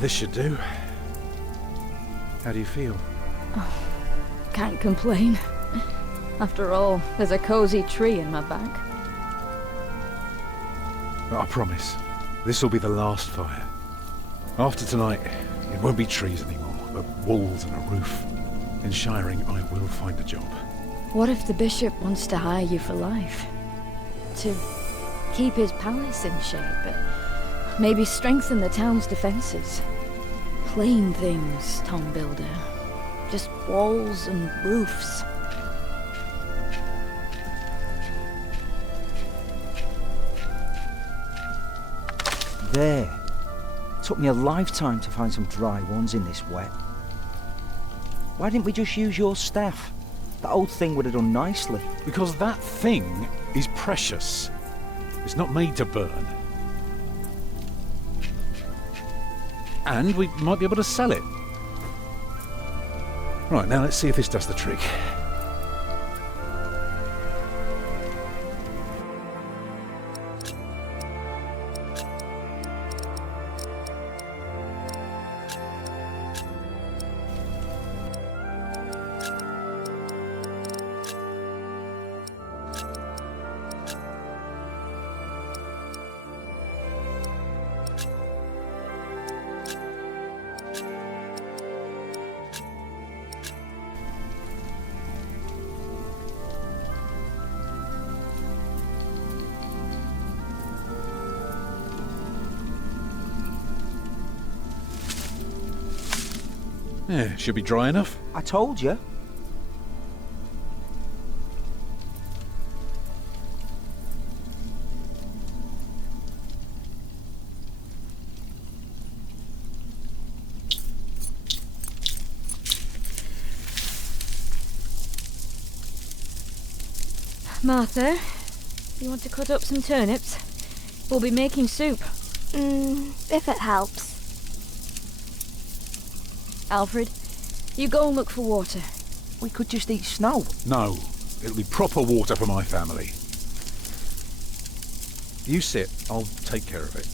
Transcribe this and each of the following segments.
This should do. How do you feel? Oh, can't complain. After all, there's a cozy tree in my back. I promise, this will be the last fire. After tonight, it won't be trees anymore, but walls and a roof. In Shiring, I will find a job. What if the bishop wants to hire you for life? To keep his palace in shape, but maybe strengthen the town's defenses? Plain things, Tom Builder. Just walls and roofs. There. Took me a lifetime to find some dry ones in this wet. Why didn't we just use your staff? That old thing would have done nicely. Because that thing is precious. It's not made to burn. And we might be able to sell it. Right, now let's see if this does the trick. Yeah, should be dry enough. I told you. Martha, you want to cut up some turnips? We'll be making soup. If it helps. Alfred, you go and look for water. We could just eat snow. No, it'll be proper water for my family. You sit, I'll take care of it.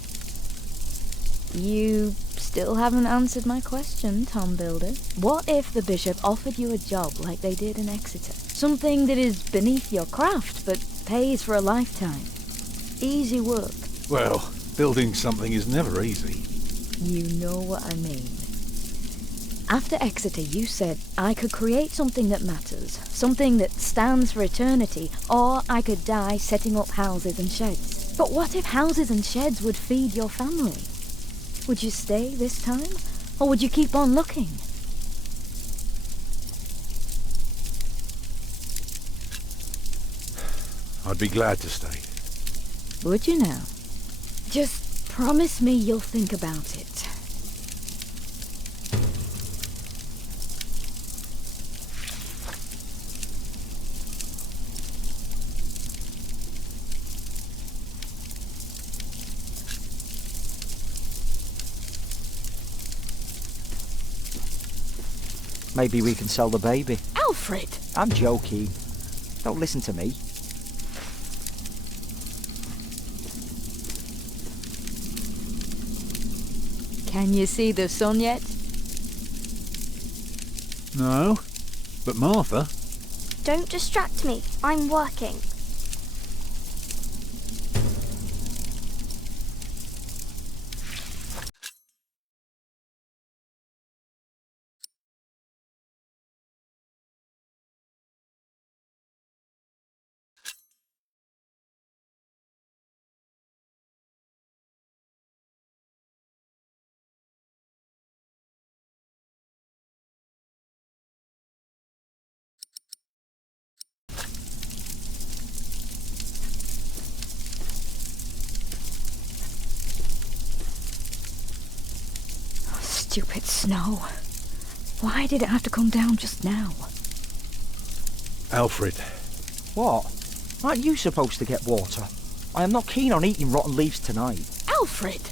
You still haven't answered my question, Tom Builder. What if the bishop offered you a job like they did in Exeter? Something that is beneath your craft, but pays for a lifetime. Easy work. Well, building something is never easy. You know what I mean. After Exeter, you said I could create something that matters, something that stands for eternity, or I could die setting up houses and sheds. But what if houses and sheds would feed your family? Would you stay this time, or would you keep on looking? I'd be glad to stay. Would you now? Just promise me you'll think about it. Maybe we can sell the baby. Alfred! I'm joking. Don't listen to me. Can you see the sun yet? No, but Martha... Don't distract me. I'm working. Stupid snow. Why did it have to come down just now? Alfred, What? Aren't you supposed to get water? I am not keen on eating rotten leaves tonight. Alfred!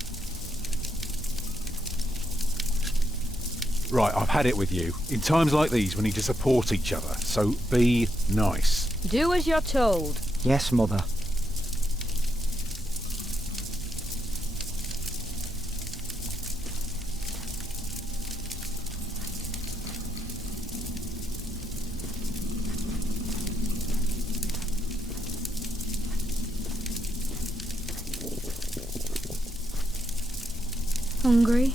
right, I've had it with you. In times like these, we need to support each other, so be nice. Do as you're told. Yes, Mother. Hungry?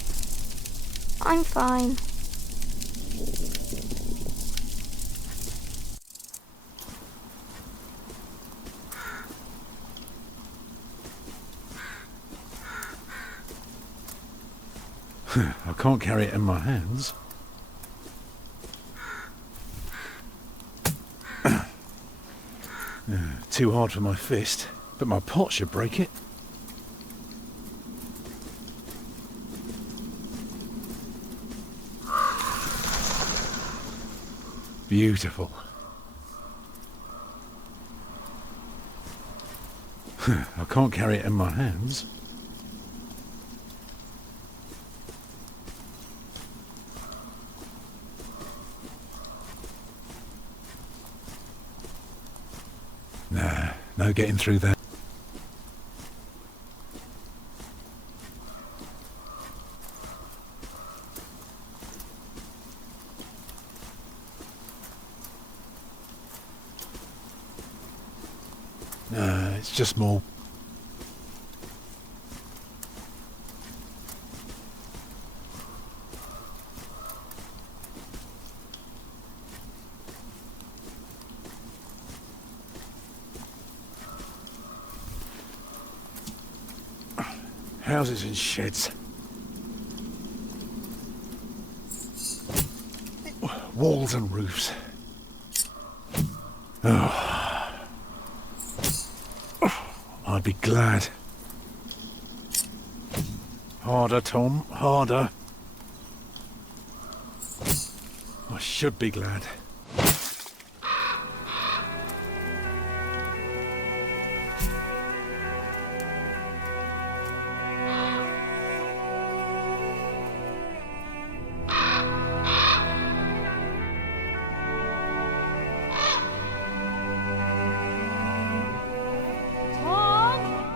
I'm fine. I can't carry it in my hands. Too hard for my fist, but my pot should break it. Beautiful. I can't carry it in my hands. Nah, no getting through that. Nah, it's just more. Houses and sheds. Walls and roofs. Oh. I'd be glad. Harder, Tom, harder. I should be glad.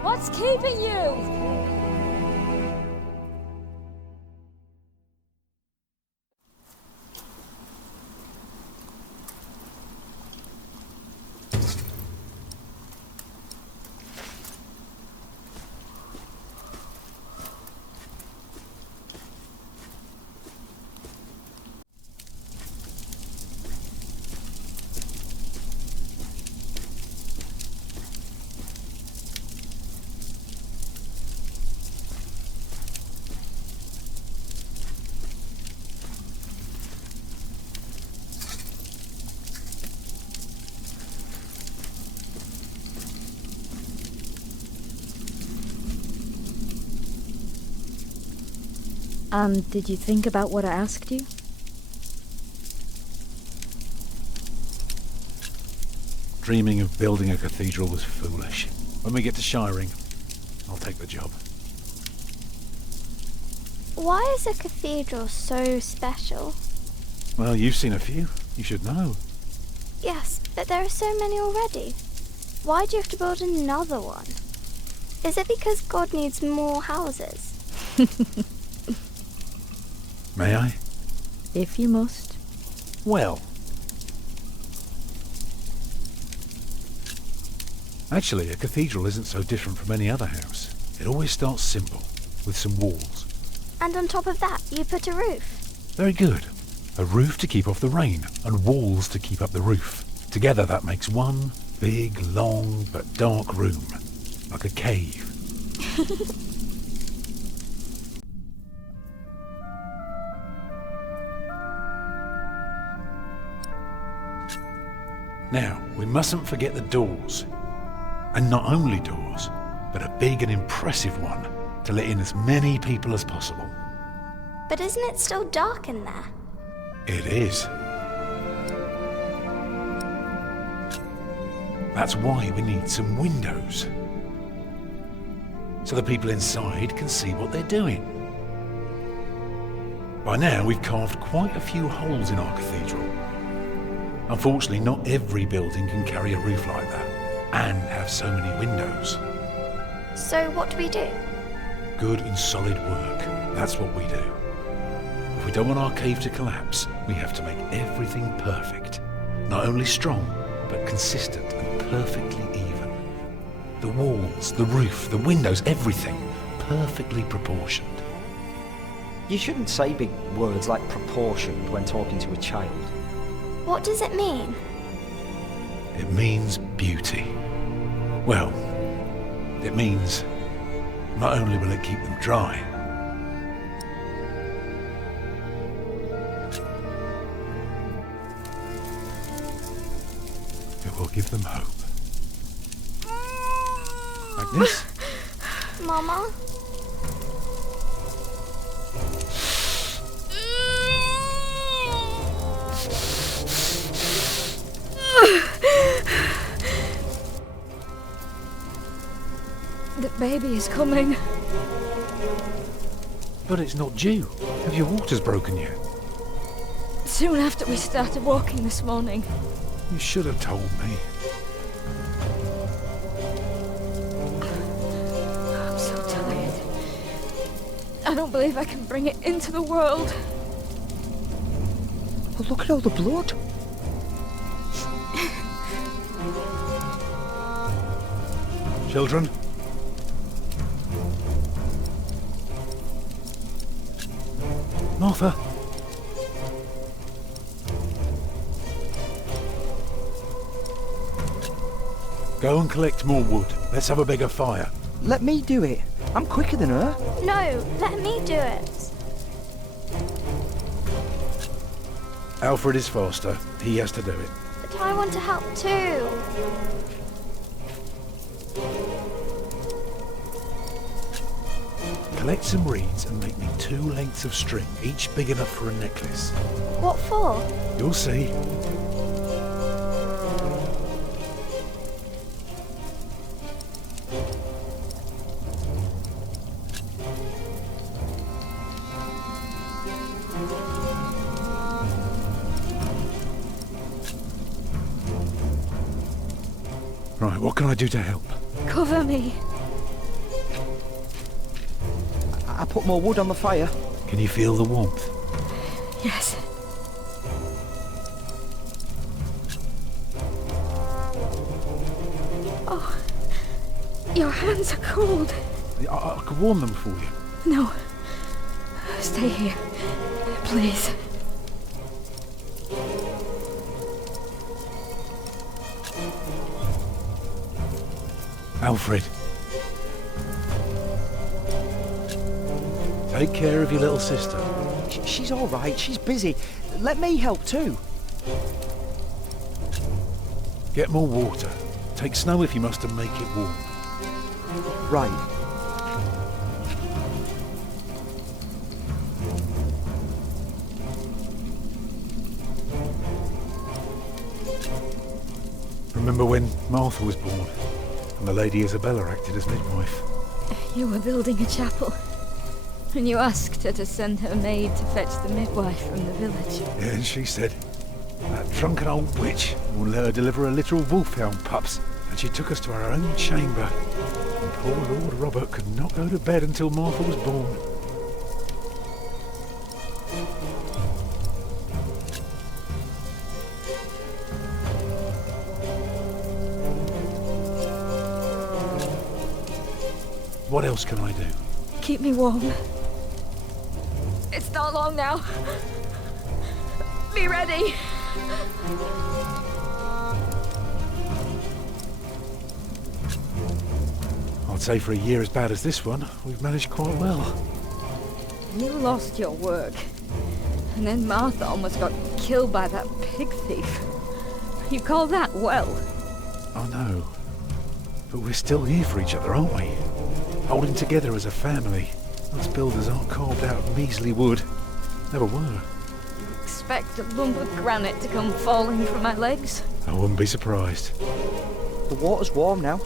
What's keeping you? And did you think about what I asked you? Dreaming of building a cathedral was foolish. When we get to Shiring, I'll take the job. Why is a cathedral so special? Well, you've seen a few. You should know. Yes, but there are so many already. Why do you have to build another one? Is it because God needs more houses? May I? If you must. Well. Actually, a cathedral isn't so different from any other house. It always starts simple, with some walls. And on top of that, you put a roof. Very good. A roof to keep off the rain, and walls to keep up the roof. Together that makes one big, long, but dark room. Like a cave. Now, we mustn't forget the doors. And not only doors, but a big and impressive one to let in as many people as possible. But isn't it still dark in there? It is. That's why we need some windows. So the people inside can see what they're doing. By now, we've carved quite a few holes in our cathedral. Unfortunately, not every building can carry a roof like that and have so many windows. So what do we do? Good and solid work. That's what we do. If we don't want our cave to collapse, we have to make everything perfect. Not only strong, but consistent and perfectly even. The walls, the roof, the windows, everything perfectly proportioned. You shouldn't say big words like proportioned when talking to a child. What does it mean? It means beauty. Well, it means not only will it keep them dry, it will give them hope. Agnes? Mama? The baby is coming. But it's not due. Have your waters broken yet? Soon after we started walking this morning. You should have told me. I'm so tired. I don't believe I can bring it into the world. Well, look at all the blood. Children? Martha? Go and collect more wood. Let's have a bigger fire. Let me do it. I'm quicker than her. No, let me do it. Alfred is faster. He has to do it. But I want to help too. Collect some reeds and make me 2 lengths of string, each big enough for a necklace. What for? You'll see. Right, what can I do to help? Cover me. I put more wood on the fire. Can you feel the warmth? Yes. Oh, your hands are cold. I could warm them for you. No. Stay here. Please. Alfred. Take care of your little sister. She's all right. She's busy. Let me help too. Get more water. Take snow if you must and make it warm. Right. Remember when Martha was born and the Lady Isabella acted as midwife? You were building a chapel. And you asked her to send her maid to fetch the midwife from the village. Yeah, and she said, that drunken old witch will let her deliver a literal wolfhound pups. And she took us to our own chamber. And poor Lord Robert could not go to bed until Martha was born. What else can I do? Keep me warm. It's not long now. Be ready. I'd say for a year as bad as this one, we've managed quite well. You lost your work. And then Martha almost got killed by that pig thief. You call that well? I know. But we're still here for each other, aren't we? Holding together as a family. Us builders aren't carved out of measly wood. Never were. Expect a lump of granite to come falling from my legs? I wouldn't be surprised. The water's warm now.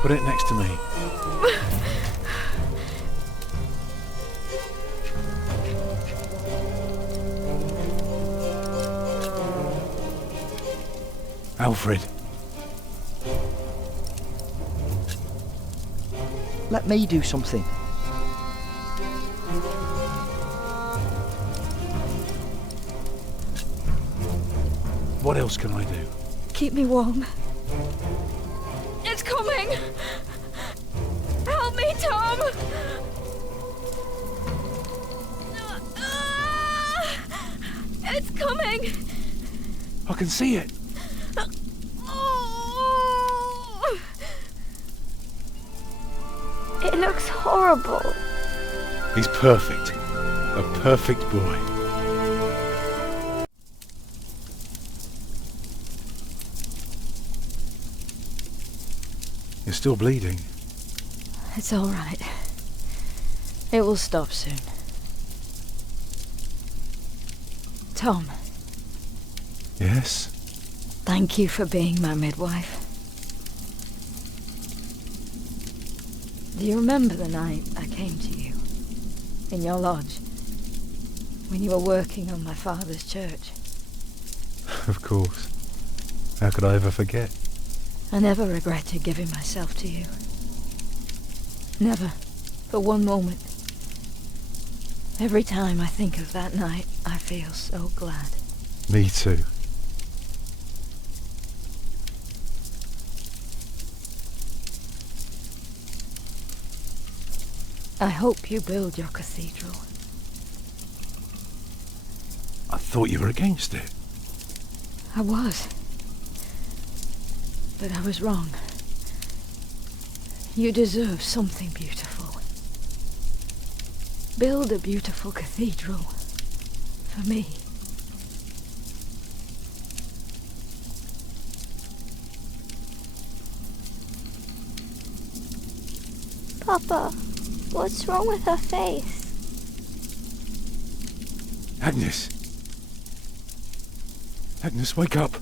Put it next to me. Alfred. Let me do something. What else can I do? Keep me warm. It's coming! Help me, Tom! It's coming! I can see it. It looks horrible. He's perfect. A perfect boy. You're still bleeding. It's all right. It will stop soon. Tom, Yes? thank you for being my midwife. Do you remember the night I came to you? In your lodge? When you were working on my father's church? Of course. How could I ever forget? I never regretted giving myself to you. Never. For one moment. Every time I think of that night, I feel so glad. Me too. I hope you build your cathedral. I thought you were against it. I was. But I was wrong. You deserve something beautiful. Build a beautiful cathedral. For me. Papa, what's wrong with her face? Agnes! Agnes, wake up!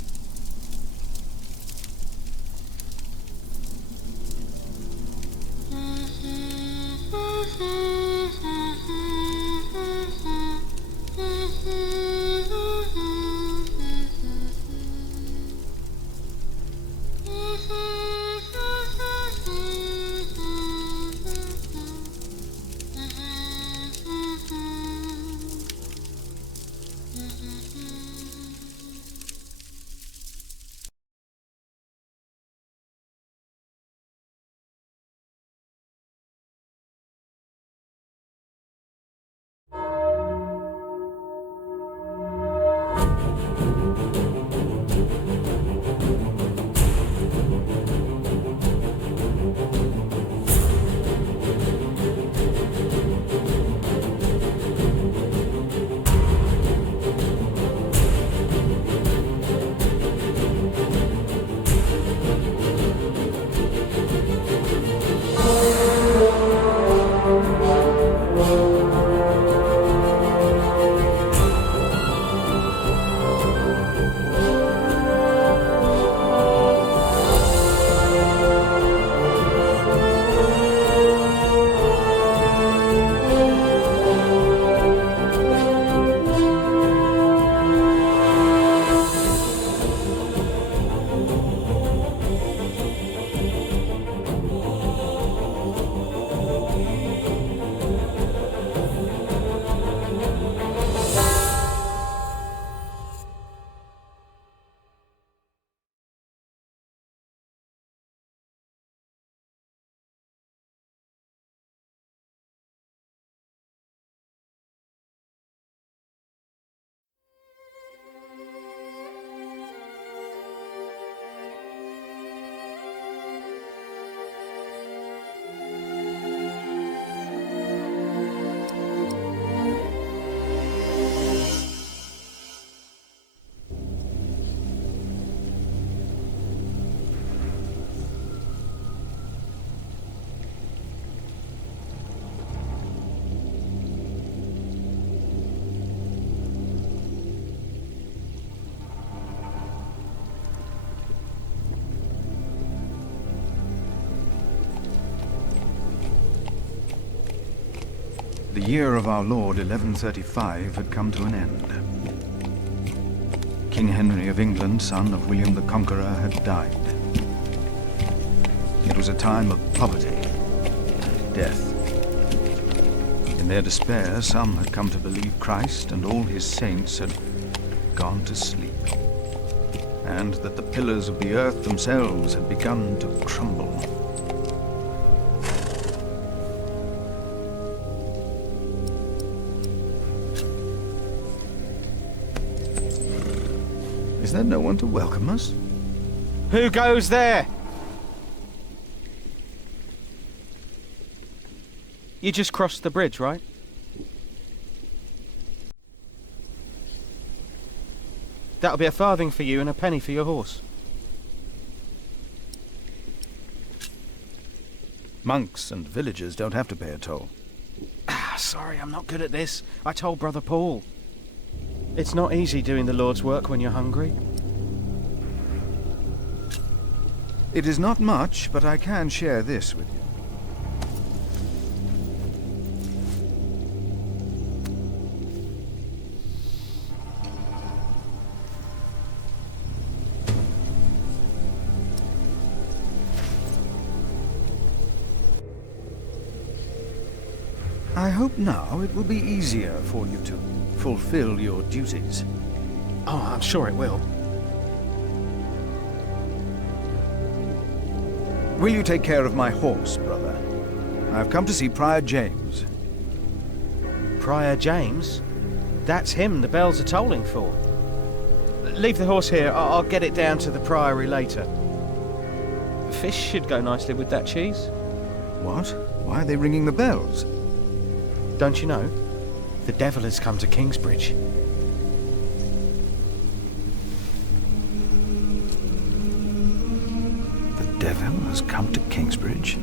The year of our Lord 1135 had come to an end. King Henry of England, son of William the Conqueror, had died. It was a time of poverty and death. In their despair, some had come to believe Christ and all his saints had gone to sleep, and that the pillars of the earth themselves had begun to crumble. Is there no one to welcome us? Who goes there? You just crossed the bridge, right? That'll be a farthing for you and a penny for your horse. Monks and villagers don't have to pay a toll. Sorry, I'm not good at this. I told Brother Paul. It's not easy doing the Lord's work when you're hungry. It is not much, but I can share this with you. I hope now it will be easier for you to fulfill your duties. Oh, I'm sure it will. Will you take care of my horse, brother? I've come to see Prior James. Prior James? That's him the bells are tolling for. Leave the horse here. I'll get it down to the priory later. Fish should go nicely with that cheese. What? Why are they ringing the bells? Don't you know? The devil has come to Kingsbridge. The devil has come to Kingsbridge?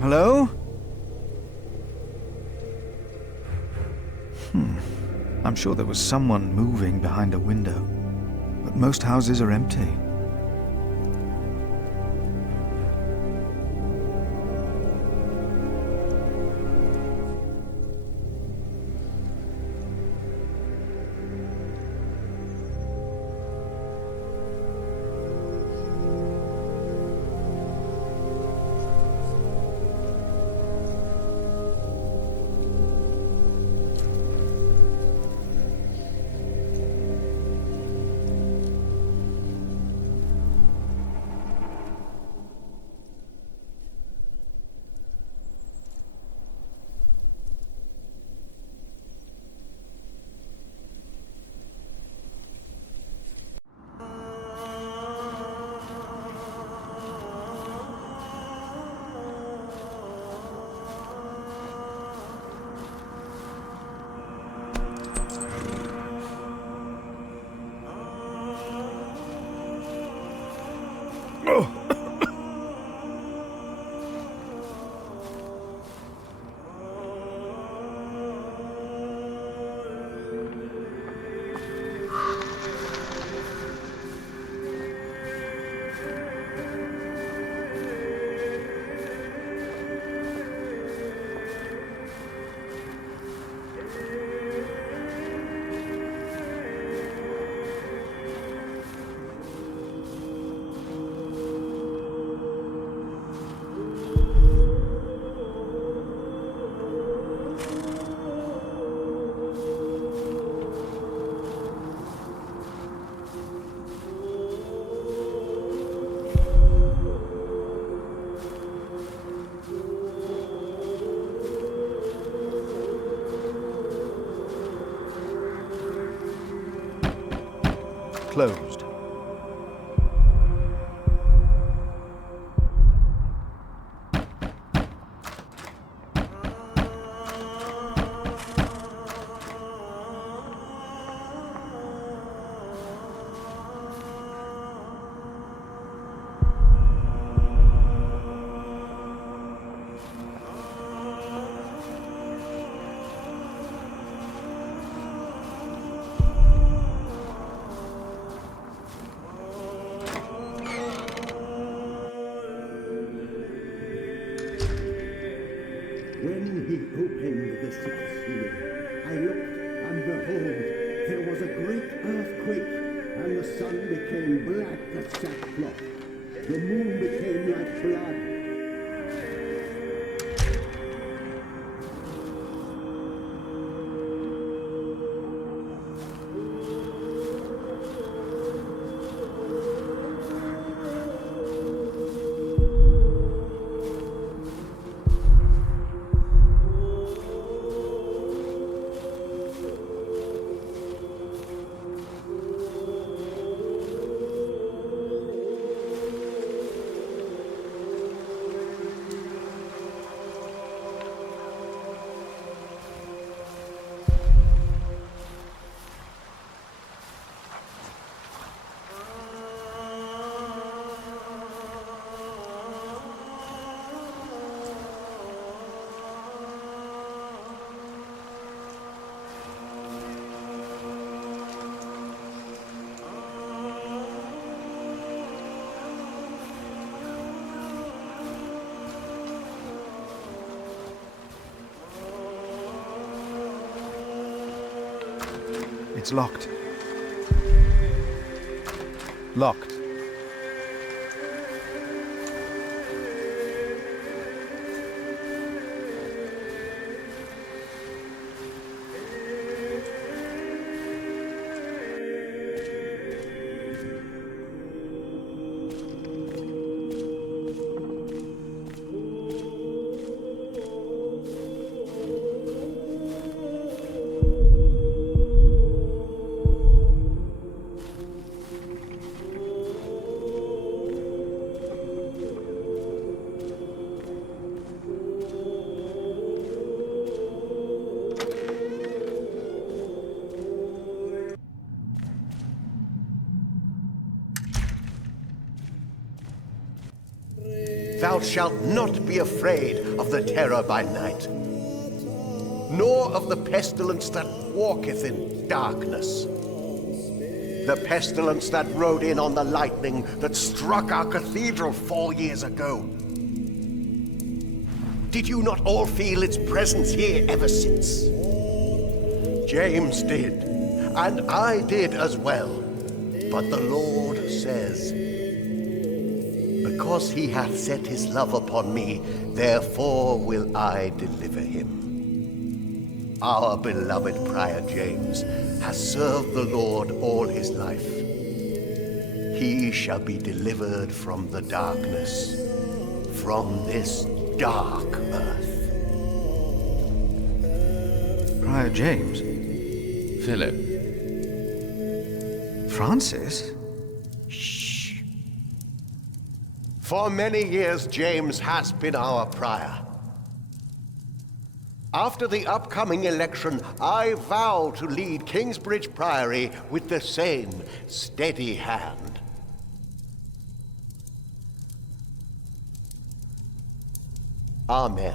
Hello? I'm sure there was someone moving behind a window, but most houses are empty. closed. When he opened the sixth seal, I looked, and behold, there was a great earthquake, and the sun became black as sackcloth. The moon became like blood. It's locked. Locked. Thou shalt not be afraid of the terror by night, nor of the pestilence that walketh in darkness. The pestilence that rode in on the lightning that struck our cathedral 4 years ago. Did you not all feel its presence here ever since? James did, and I did as well. But the Lord says, because he hath set his love upon me, therefore will I deliver him. Our beloved Prior James has served the Lord all his life. He shall be delivered from the darkness, from this dark earth. Prior James? Philip. Francis? For many years, James has been our prior. After the upcoming election, I vow to lead Kingsbridge Priory with the same steady hand. Amen.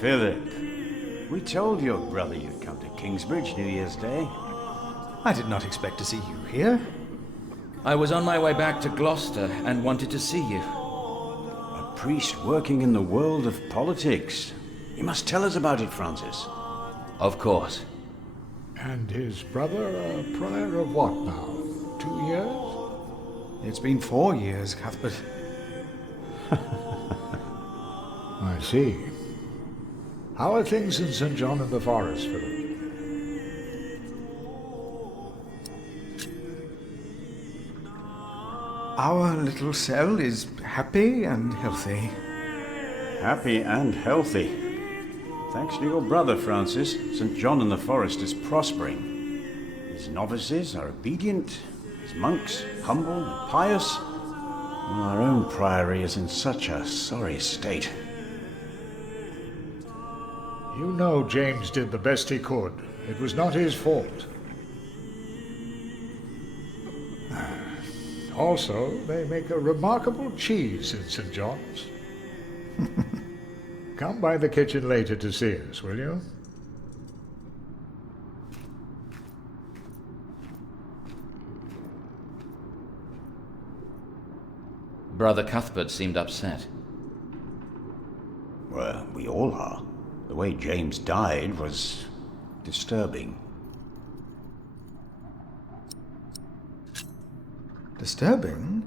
Philip, we told your brother you'd come to Kingsbridge New Year's Day. I did not expect to see you here. I was on my way back to Gloucester and wanted to see you. A priest working in the world of politics. You must tell us about it, Francis. Of course. And his brother a prior of what now? 2 years? It's been 4 years, Cuthbert. I see. How are things in St. John of the Forest, Philip? Our little cell is happy and healthy. Happy and healthy. Thanks to your brother, Francis, St. John in the Forest is prospering. His novices are obedient, his monks humble and pious, while our own priory is in such a sorry state. You know James did the best he could. It was not his fault. Also, they make a remarkable cheese in St. John's. Come by the kitchen later to see us, will you? Brother Cuthbert seemed upset. Well, we all are. The way James died was disturbing. Disturbing?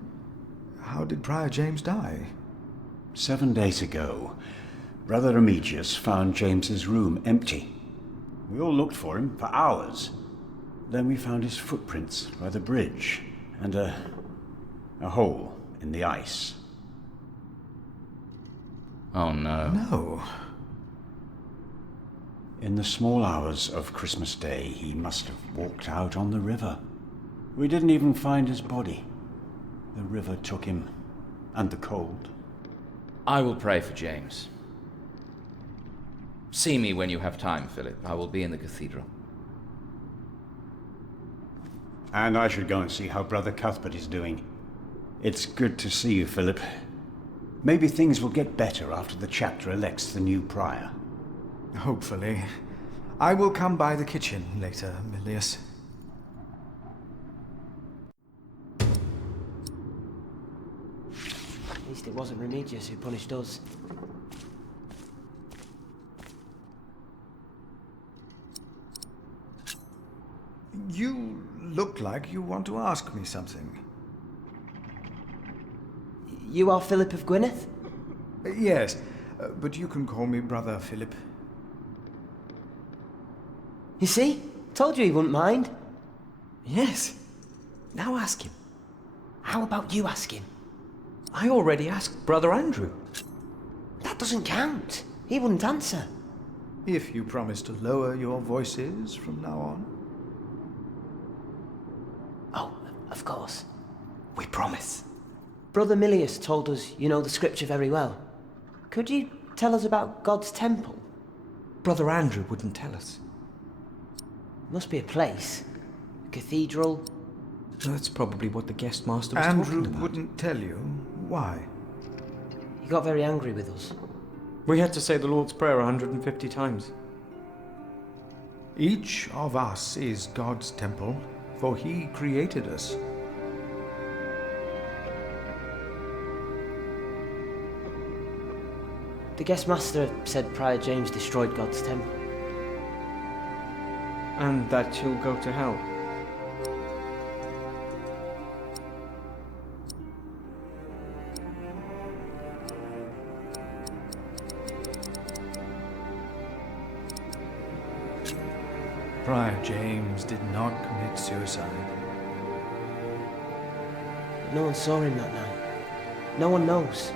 How did Prior James die? 7 days ago, Brother Remigius found James's room empty. We all looked for him for hours. Then we found his footprints by the bridge and a hole in the ice. Oh no. No. In the small hours of Christmas Day, he must have walked out on the river. We didn't even find his body. The river took him, and the cold. I will pray for James. See me when you have time, Philip. I will be in the cathedral. And I should go and see how Brother Cuthbert is doing. It's good to see you, Philip. Maybe things will get better after the chapter elects the new prior. Hopefully. I will come by the kitchen later, Milius. At least it wasn't Remigius who punished us. You look like you want to ask me something. You are Philip of Gwynedd? Yes, but you can call me Brother Philip. You see? Told you he wouldn't mind. Yes. Now ask him. How about you ask him? I already asked Brother Andrew. That doesn't count. He wouldn't answer. If you promise to lower your voices from now on. Oh, of course. We promise. Brother Milius told us you know the scripture very well. Could you tell us about God's temple? Brother Andrew wouldn't tell us. Must be a place. A cathedral. That's probably what the guest master was Andrew talking about. wouldn't tell you. Why? He got very angry with us. We had to say the Lord's Prayer 150 times. Each of us is God's temple, for He created us. The guest master said Prior James destroyed God's temple. And that you'll go to hell. Prior James did not commit suicide. No one saw him that night. No one knows.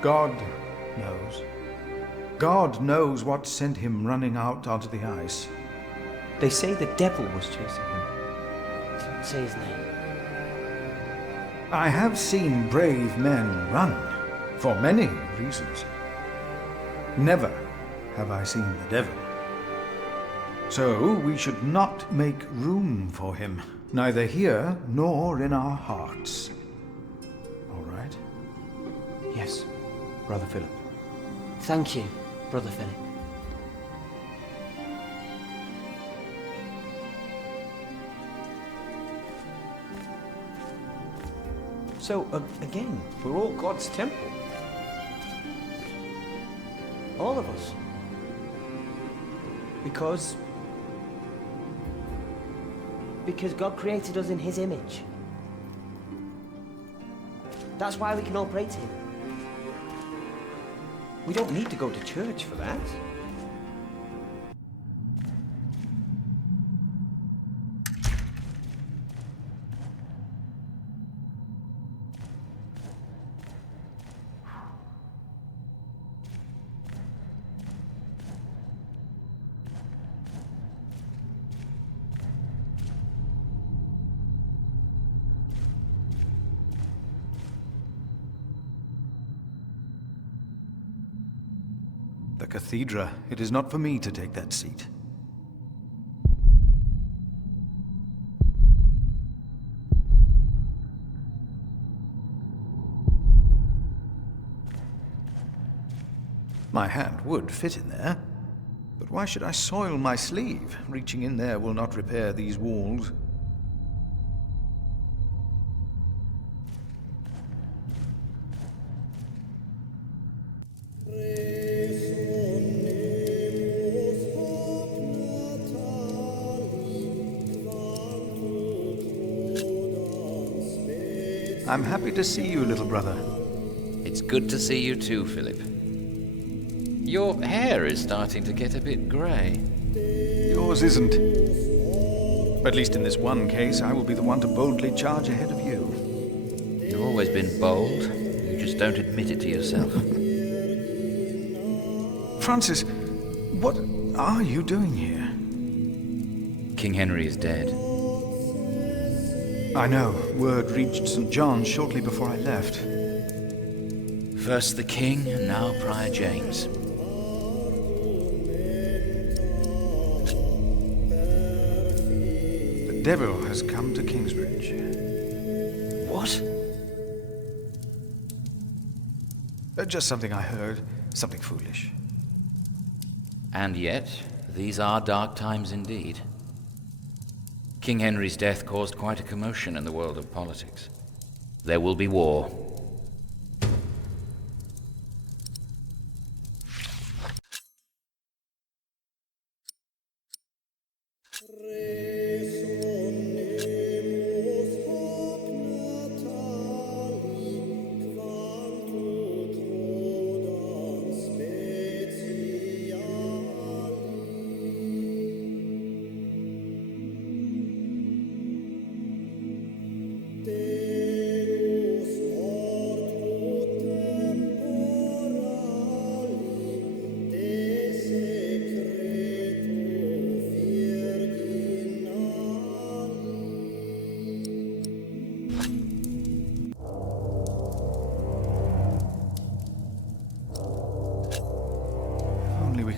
God knows. God knows what sent him running out onto the ice. They say the devil was chasing him. Don't say his name. I have seen brave men run, for many reasons. Never have I seen the devil. So we should not make room for him, neither here nor in our hearts. All right? Yes, Brother Philip. Thank you, Brother Philip. So, again, we're all God's temple. All of us. Because God created us in His image. That's why we can all pray to Him. we don't need to go to church for that. The cathedra. It is not for me to take that seat. My hand would fit in there. But why should I soil my sleeve? Reaching in there will not repair these walls. I'm happy to see you, little brother. It's good to see you too, Philip. Your hair is starting to get a bit grey. Yours isn't. At least in this one case, I will be the one to boldly charge ahead of you. You've always been bold. You just don't admit it to yourself. Francis, what are you doing here? King Henry is dead. I know. Word reached St. John's shortly before I left. First the king, and now Prior James. The devil has come to Kingsbridge. What? Just something I heard. Something foolish. And yet, these are dark times indeed. King Henry's death caused quite a commotion in the world of politics. There will be war.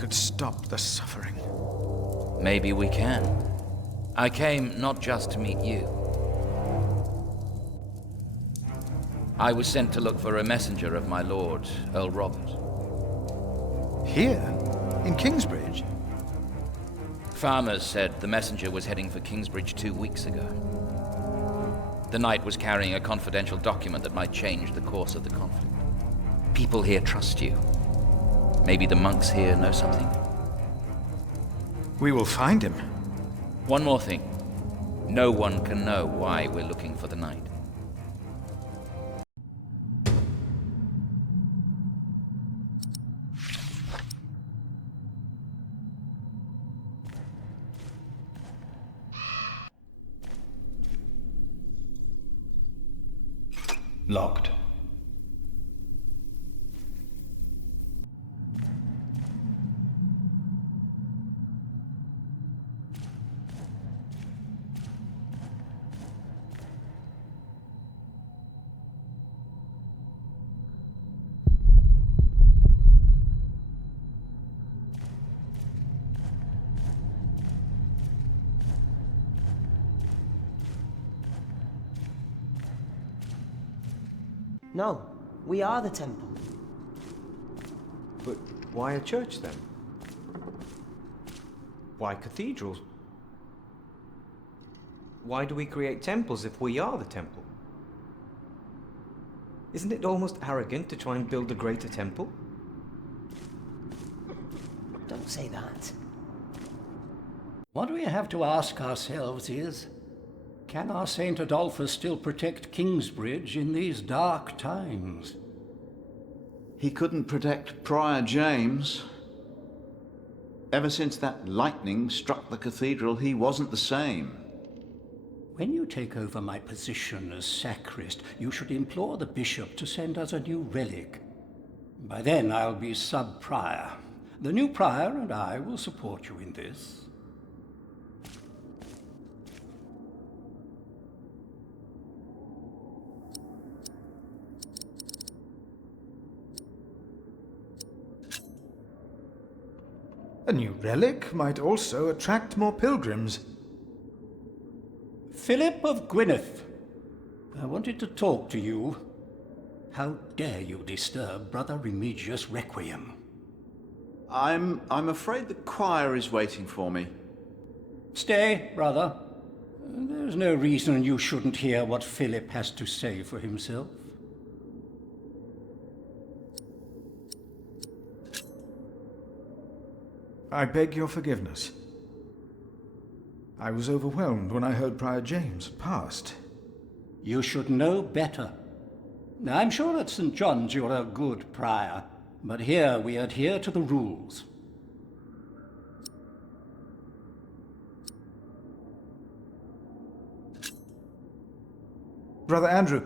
Stop the suffering. Maybe we can. I came not just to meet you. I was sent to look for a messenger of my lord, Earl Robert. Here? In Kingsbridge? Farmers said the messenger was heading for Kingsbridge 2 weeks ago. The knight was carrying a confidential document that might change the course of the conflict. People here trust you. Maybe the monks here know something. We will find him. One more thing. No one can know why we're looking for the knight. Locked. No, we are the temple. But why a church then? Why cathedrals? Why do we create temples if we are the temple? Isn't it almost arrogant to try and build a greater temple? Don't say that. What we have to ask ourselves is, can our St. Adolphus still protect Kingsbridge in these dark times? He couldn't protect Prior James. Ever since that lightning struck the cathedral, he wasn't the same. When you take over my position as sacrist, you should implore the bishop to send us a new relic. By then I'll be sub-prior. The new prior and I will support you in this. A new relic might also attract more pilgrims. Philip of Gwynedd, I wanted to talk to you. How dare you disturb Brother Remigius' requiem? I'm afraid the choir is waiting for me. Stay, brother. There's no reason you shouldn't hear what Philip has to say for himself. I beg your forgiveness. I was overwhelmed when I heard Prior James had passed. You should know better. I'm sure at St. John's you're a good prior, but here we adhere to the rules. Brother Andrew,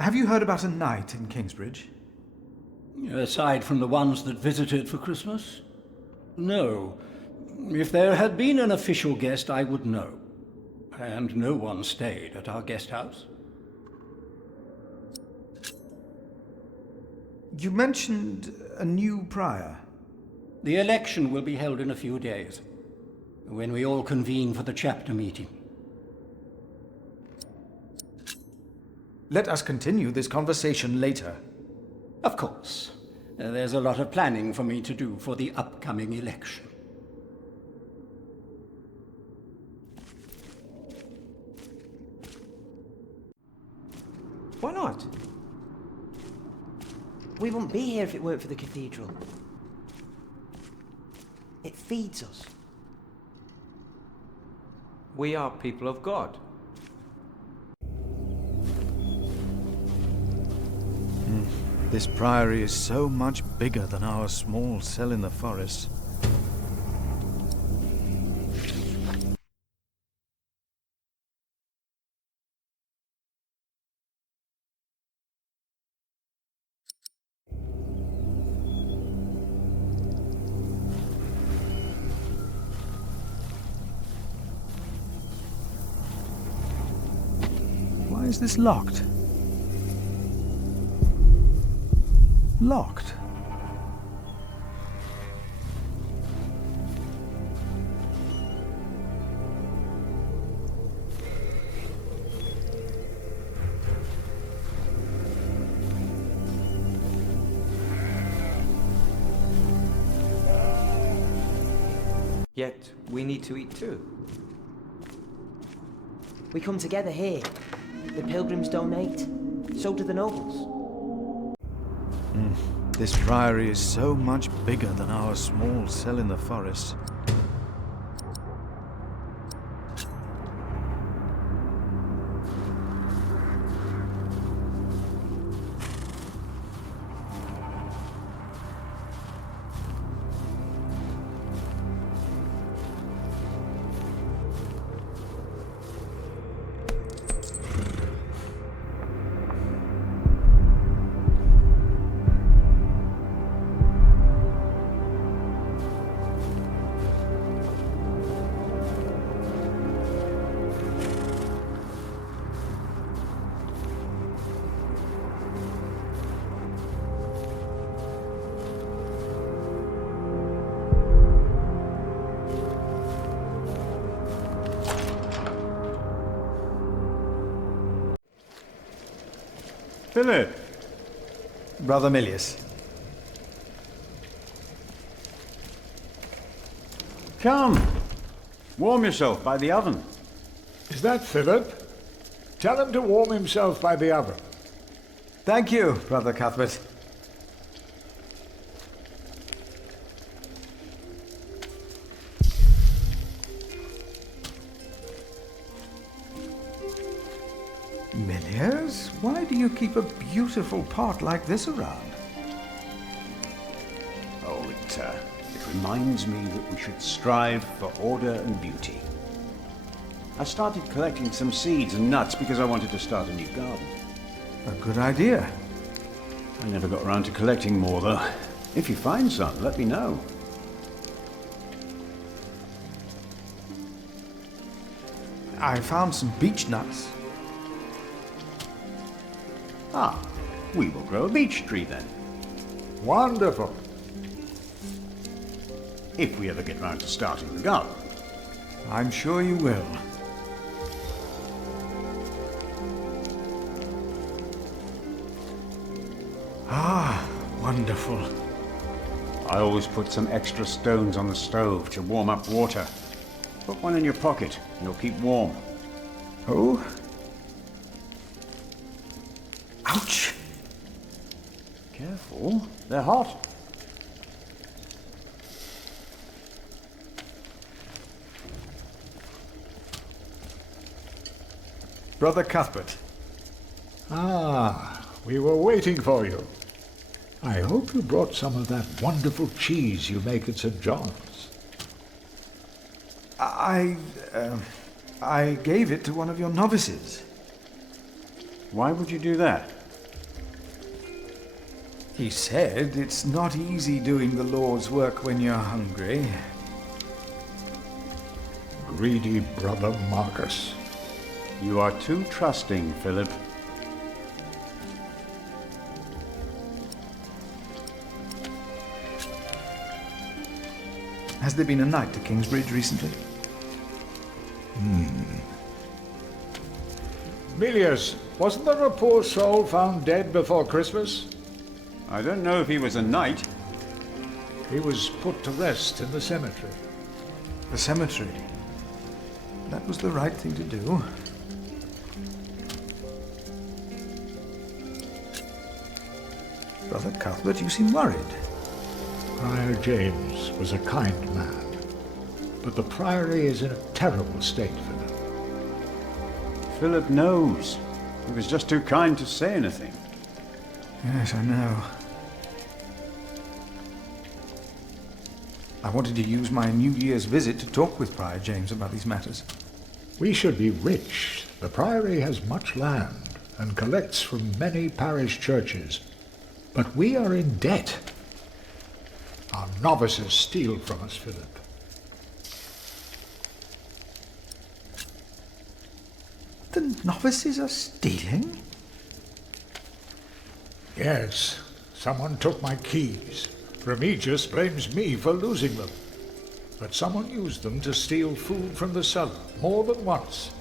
have you heard about a knight in Kingsbridge? Aside from the ones that visited for Christmas? No. If there had been an official guest, I would know. And no one stayed at our guest house. You mentioned a new prior. The election will be held in a few days, when we all convene for the chapter meeting. Let us continue this conversation later. Of course. There's a lot of planning for me to do for the upcoming election. Why not? We wouldn't be here if it weren't for the cathedral. It feeds us. We are people of God. This priory is so much bigger than our small cell in the forest. Why is this locked? Locked. Yet we need to eat too. We come together here. The pilgrims donate. So do the nobles. This priory is so much bigger than our small cell in the forest. Philip! Brother Milius. Come! Warm yourself by the oven. Is that Philip? Tell him to warm himself by the oven. Thank you, Brother Cuthbert. Milius, why do you keep a beautiful pot like this around? Oh, it reminds me that we should strive for order and beauty. I started collecting some seeds and nuts because I wanted to start a new garden. A good idea. I never got around to collecting more, though. If you find some, let me know. I found some beech nuts. Ah, we will grow a beech tree then. Wonderful. If we ever get round to starting the garden. I'm sure you will. Ah, wonderful. I always put some extra stones on the stove to warm up water. Put one in your pocket, and you'll keep warm. Oh? Ouch! Careful, they're hot. Brother Cuthbert. Ah, we were waiting for you. I hope you brought some of that wonderful cheese you make at St. John's. I gave it to one of your novices. Why would you do that? He said it's not easy doing the Lord's work when you're hungry. Greedy brother Marcus. You are too trusting, Philip. Has there been a night to Kingsbridge recently? Milius, wasn't there a poor soul found dead before Christmas? I don't know if he was a knight. He was put to rest in the cemetery. The cemetery? That was the right thing to do. Brother Cuthbert, you seem worried. Prior James was a kind man, but the priory is in a terrible state, Philip. Philip knows. He was just too kind to say anything. Yes, I know. I wanted to use my New Year's visit to talk with Prior James about these matters. We should be rich. The priory has much land and collects from many parish churches. But we are in debt. Our novices steal from us, Philip. The novices are stealing? Yes. Someone took my keys. Remigius blames me for losing them. But someone used them to steal food from the cellar, more than once.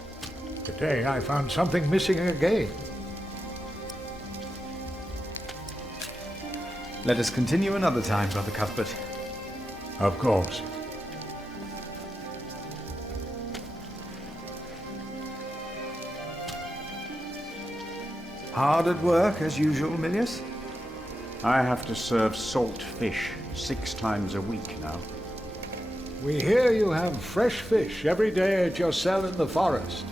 Today I found something missing again. Let us continue another time, Brother Cuthbert. Of course. Hard at work, as usual, Milius? I have to serve salt fish 6 times a week now. We hear you have fresh fish every day at your cell in the forest.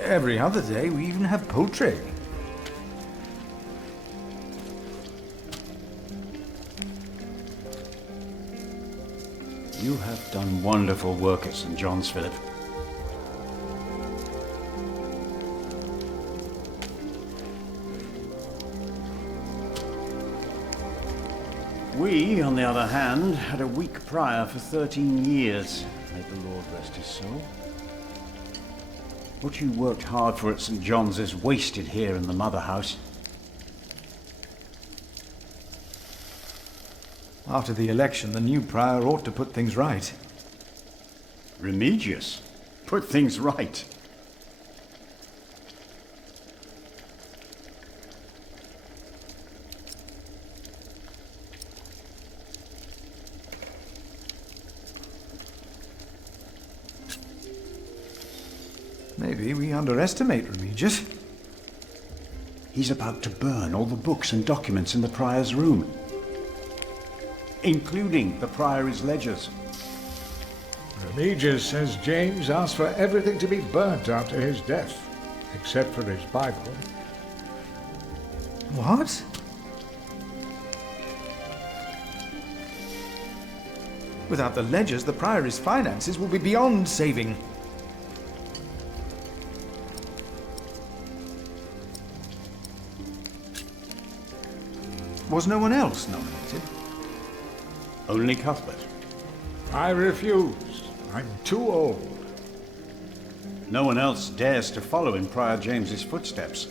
Every other day, we even have poultry. You have done wonderful work at St. John's, Philip. We, on the other hand, had a weak prior for 13 years. May the Lord rest his soul. What you worked hard for at St. John's is wasted here in the mother house. After the election, the new prior ought to put things right. Remigius? Put things right? Maybe we underestimate Remigius. He's about to burn all the books and documents in the prior's room, including the priory's ledgers. Remigius says James asked for everything to be burnt after his death, except for his Bible. What? Without the ledgers, the priory's finances will be beyond saving. Was no one else nominated? Only Cuthbert. I refused. I'm too old. No one else dares to follow in Prior James's footsteps.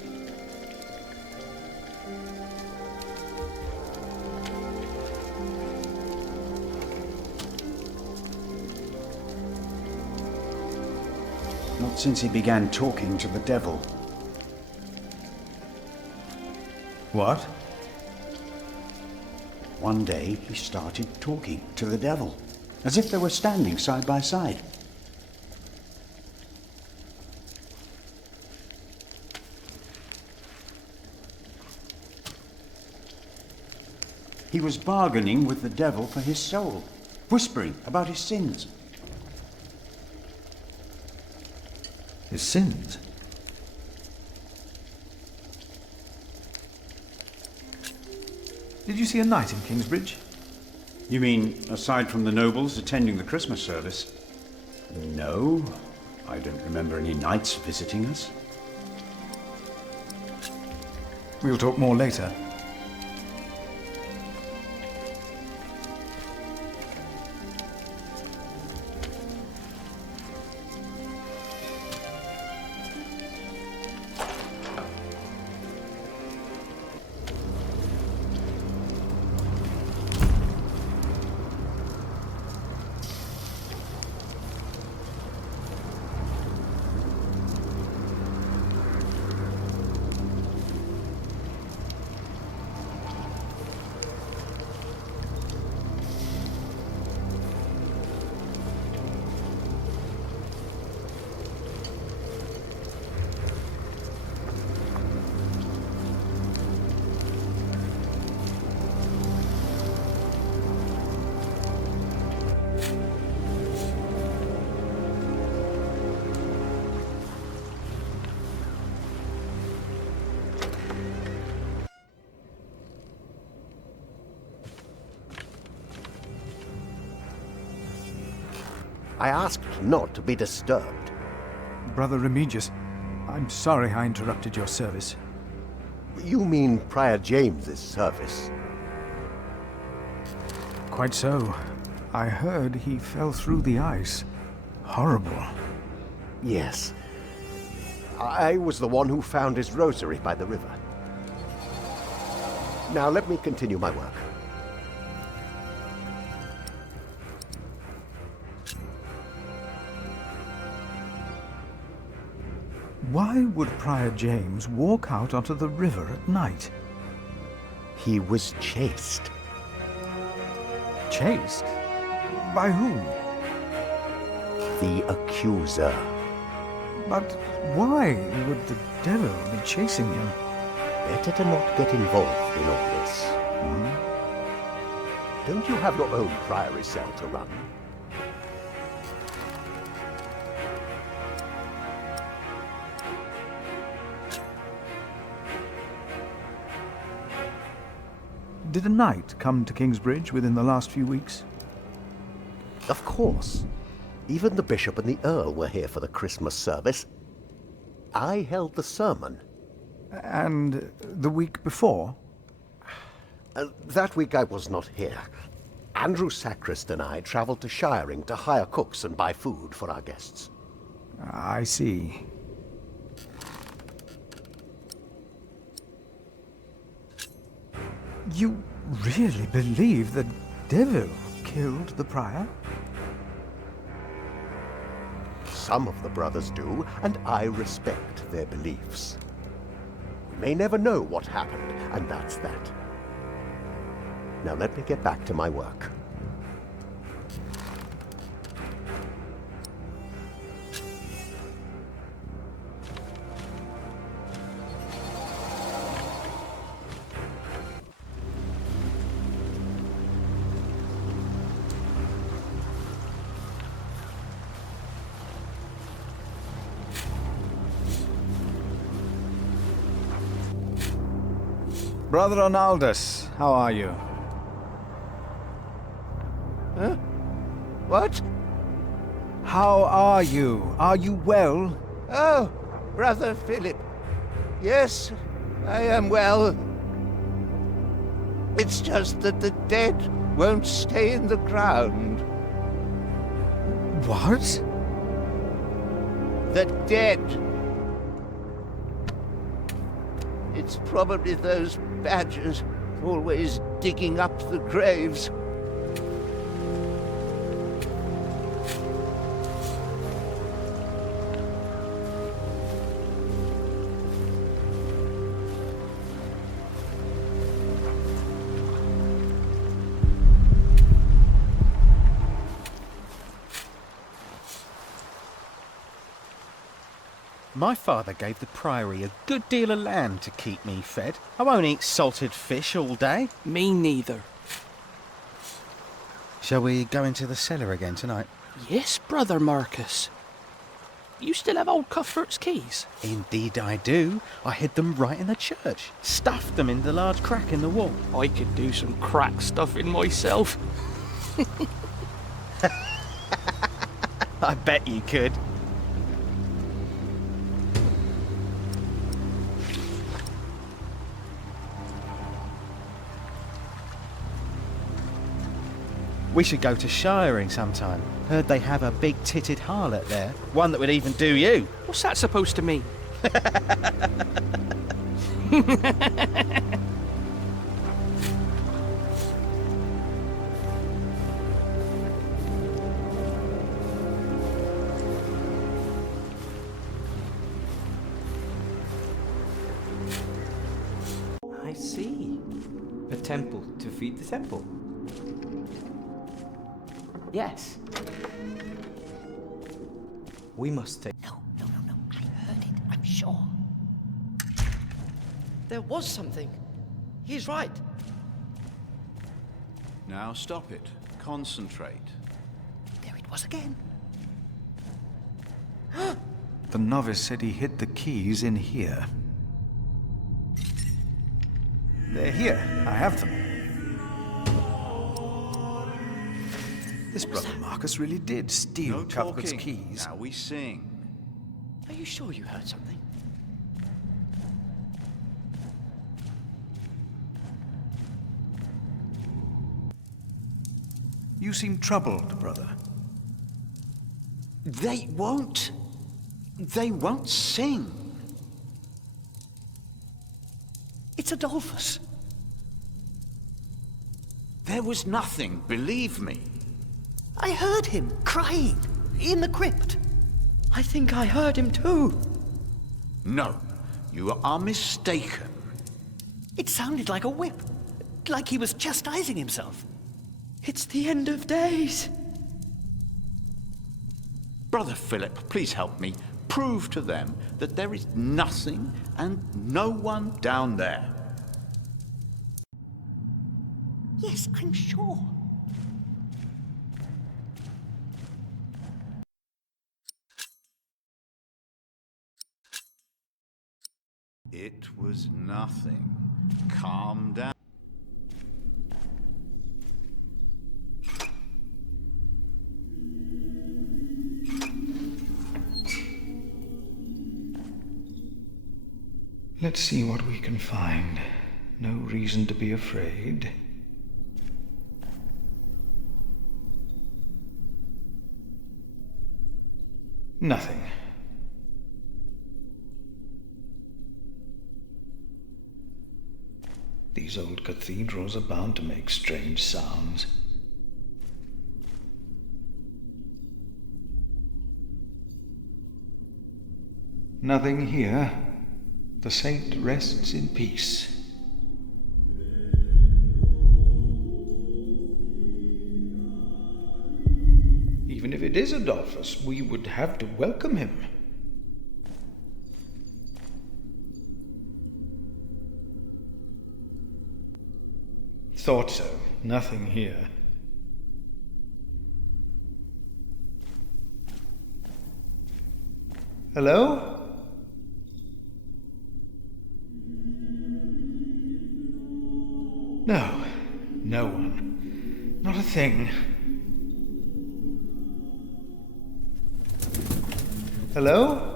Not since he began talking to the devil. What? One day he started talking to the devil, as if they were standing side by side. He was bargaining with the devil for his soul, whispering about his sins. His sins? Did you see a knight in Kingsbridge? You mean, aside from the nobles attending the Christmas service? No, I don't remember any knights visiting us. We'll talk more later. I asked not to be disturbed. Brother Remigius, I'm sorry I interrupted your service. You mean Prior James's service? Quite so. I heard he fell through the ice. Horrible. Yes. I was the one who found his rosary by the river. Now let me continue my work. Why would Prior James walk out onto the river at night? He was chased. Chased? By whom? The accuser. But why would the devil be chasing him? Better to not get involved in all this. Don't you have your own priory cell to run? Did a knight come to Kingsbridge within the last few weeks? Of course. Even the bishop and the earl were here for the Christmas service. I held the sermon. And the week before? That week I was not here. Andrew Sacrist and I travelled to Shiring to hire cooks and buy food for our guests. I see. You really believe the devil killed the prior? Some of the brothers do, and I respect their beliefs. We may never know what happened, and that's that. Now let me get back to my work. Brother Ronaldus, how are you? Huh? What? How are you? Are you well? Oh, Brother Philip. Yes, I am well. It's just that the dead won't stay in the ground. What? The dead. It's probably those badgers always digging up the graves. My father gave the priory a good deal of land to keep me fed. I won't eat salted fish all day. Me neither. Shall we go into the cellar again tonight? Yes, Brother Marcus. You still have old Cuthbert's keys? Indeed I do. I hid them right in the church. Stuffed them in the large crack in the wall. I could do some crack stuffing myself. I bet you could. We should go to shiring sometime. Heard they have a big-titted harlot there. One that would even do you. What's that supposed to mean? I see. A temple to feed the temple. Yes. We must take... No. I heard it, I'm sure. There was something. He's right. Now stop it. Concentrate. There it was again. The novice said he hid the keys in here. They're here. I have them. This brother Marcus really did steal No Cuthbert's talking. keys. Now we sing. Are you sure you heard something? You seem troubled, brother. They won't sing. It's Adolphus. There was nothing, believe me. I heard him crying in the crypt. I think I heard him too. No, you are mistaken. It sounded like a whip, like he was chastising himself. It's the end of days. Brother Philip, please help me. Prove to them that there is nothing and no one down there. Yes, I'm sure. It was nothing. Calm down. Let's see what we can find. No reason to be afraid. Nothing. These old cathedrals are bound to make strange sounds. Nothing here. The saint rests in peace. Even if it is Adolphus, we would have to welcome him. Thought so. Nothing here. Hello? No. No one. Not a thing. Hello?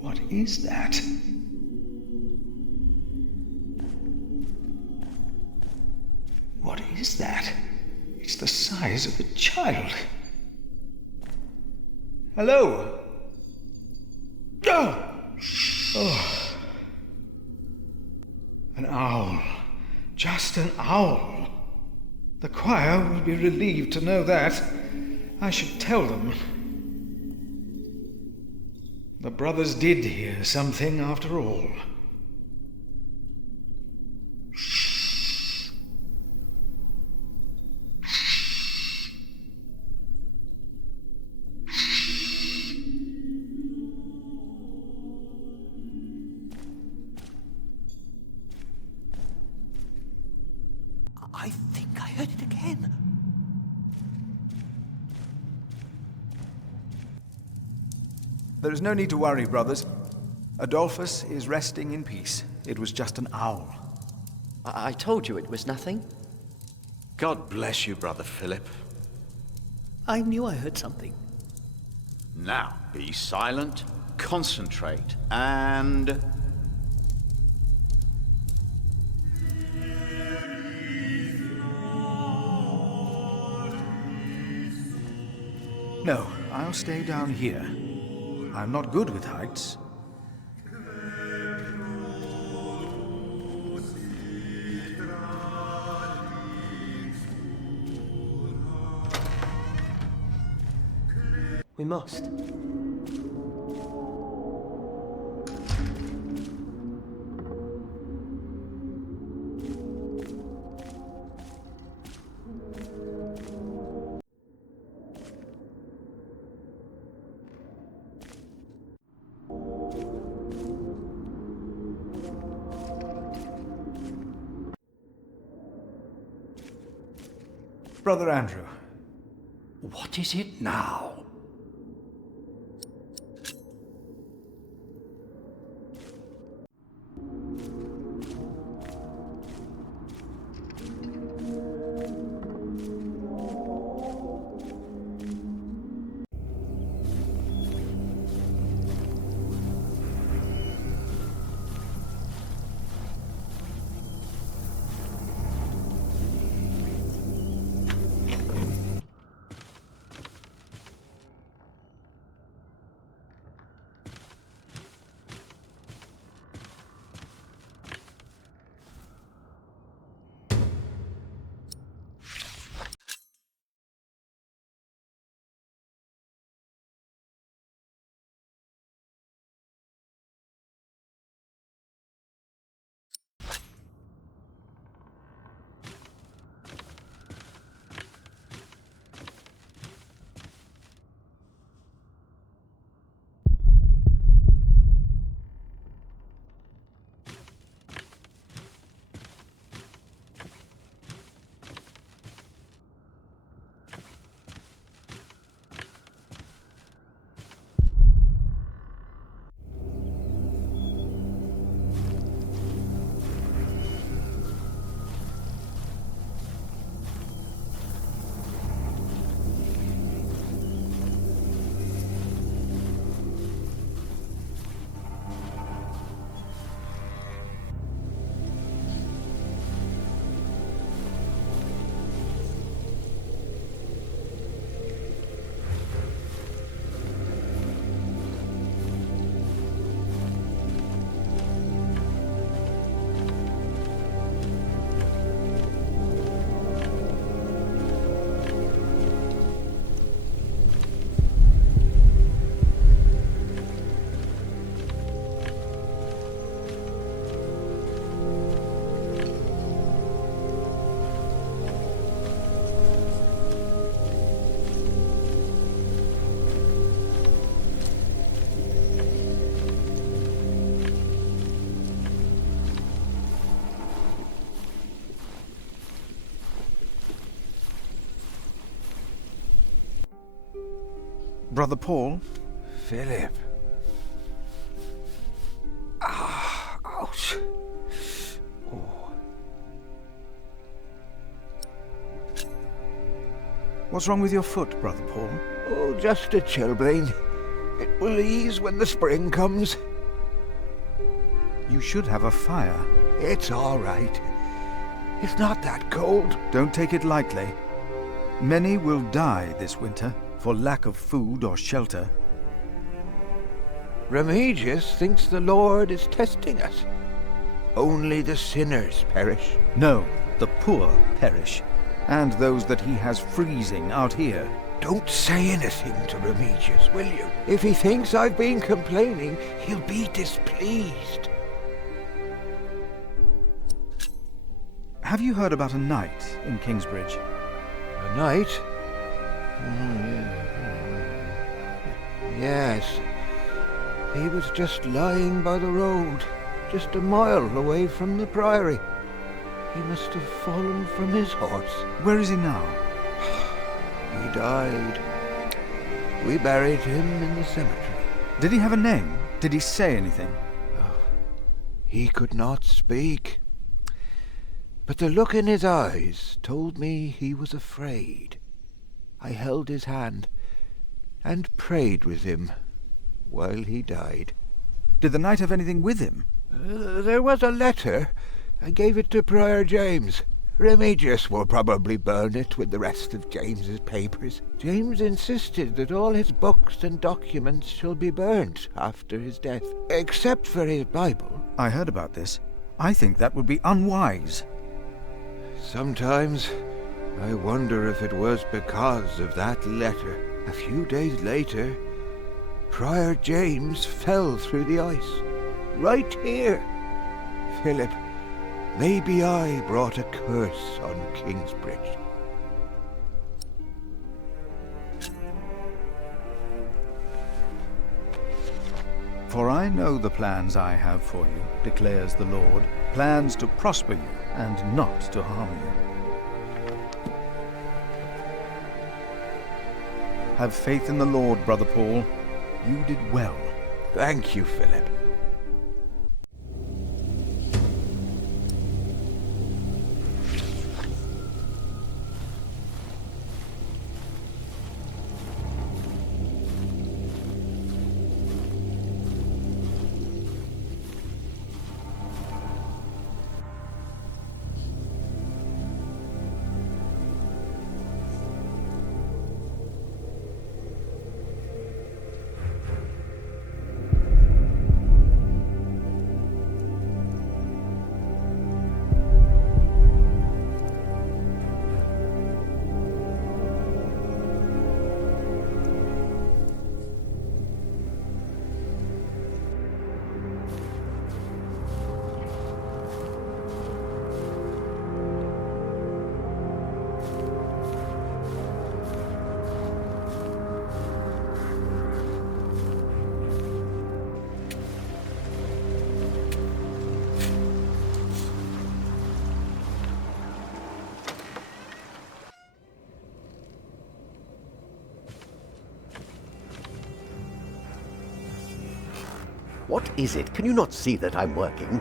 What is that? What is that? It's the size of a child. Hello? Oh. An owl. Just an owl. The choir will be relieved to know that. I should tell them. The brothers did hear something after all. I think I heard it again. There is no need to worry, brothers. Adolphus is resting in peace. It was just an owl. I told you it was nothing. God bless you, Brother Philip. I knew I heard something. Now, be silent, concentrate, and... No, I'll stay down here. I'm not good with heights. We must. Brother Andrew. What is it now? Brother Paul? Philip. Ah, ouch. Oh. What's wrong with your foot, Brother Paul? Oh, just a chilblain. It will ease when the spring comes. You should have a fire. It's all right. It's not that cold. Don't take it lightly. Many will die this winter for lack of food or shelter. Remigius thinks the Lord is testing us. Only the sinners perish. No, the poor perish, and those that he has freezing out here. Don't say anything to Remigius, will you? If he thinks I've been complaining, he'll be displeased. Have you heard about a knight in Kingsbridge? A knight? Yes. He was just lying by the road, just a mile away from the priory. He must have fallen from his horse. Where is he now? He died. We buried him in the cemetery. Did he have a name? Did he say anything? He could not speak. But the look in his eyes told me he was afraid. I held his hand and prayed with him while he died. Did the knight have anything with him? There was a letter. I gave it to Prior James. Remigius will probably burn it with the rest of James's papers. James insisted that all his books and documents shall be burnt after his death, except for his Bible. I heard about this. I think that would be unwise. Sometimes I wonder if it was because of that letter. A few days later, Prior James fell through the ice. Right here. Philip, maybe I brought a curse on Kingsbridge. For I know the plans I have for you, declares the Lord, plans to prosper you and not to harm you. Have faith in the Lord, Brother Paul. You did well. Thank you, Philip. What is it? Can you not see that I'm working?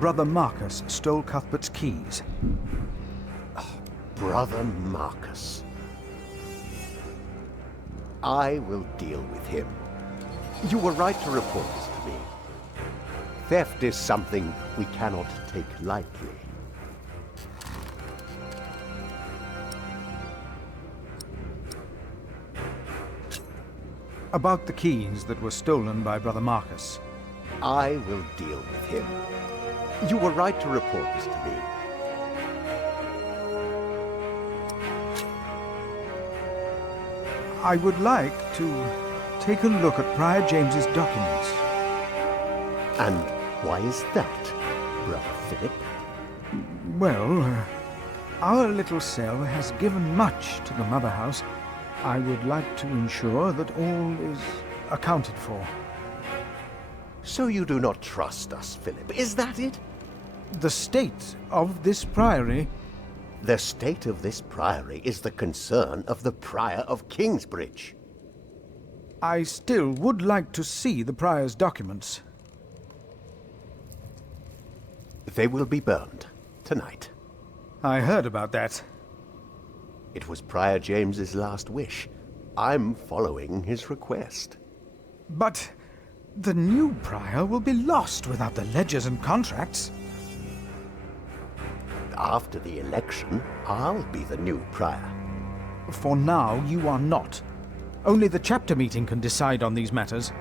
Brother Marcus stole Cuthbert's keys. Oh, Brother Marcus. I will deal with him. You were right to report this to me. Theft is something we cannot take lightly. About the keys that were stolen by Brother Marcus. I will deal with him. You were right to report this to me. I would like to take a look at Prior James's documents. And why is that, Brother Philip? Well, our little cell has given much to the Mother House. I would like to ensure that all is accounted for. So you do not trust us, Philip, is that it? The state of this priory... The state of this priory is the concern of the Prior of Kingsbridge. I still would like to see the prior's documents. They will be burned tonight. I heard about that. It was Prior James's last wish. I'm following his request. But the new prior will be lost without the ledgers and contracts. After the election, I'll be the new prior. For now, you are not. Only the chapter meeting can decide on these matters.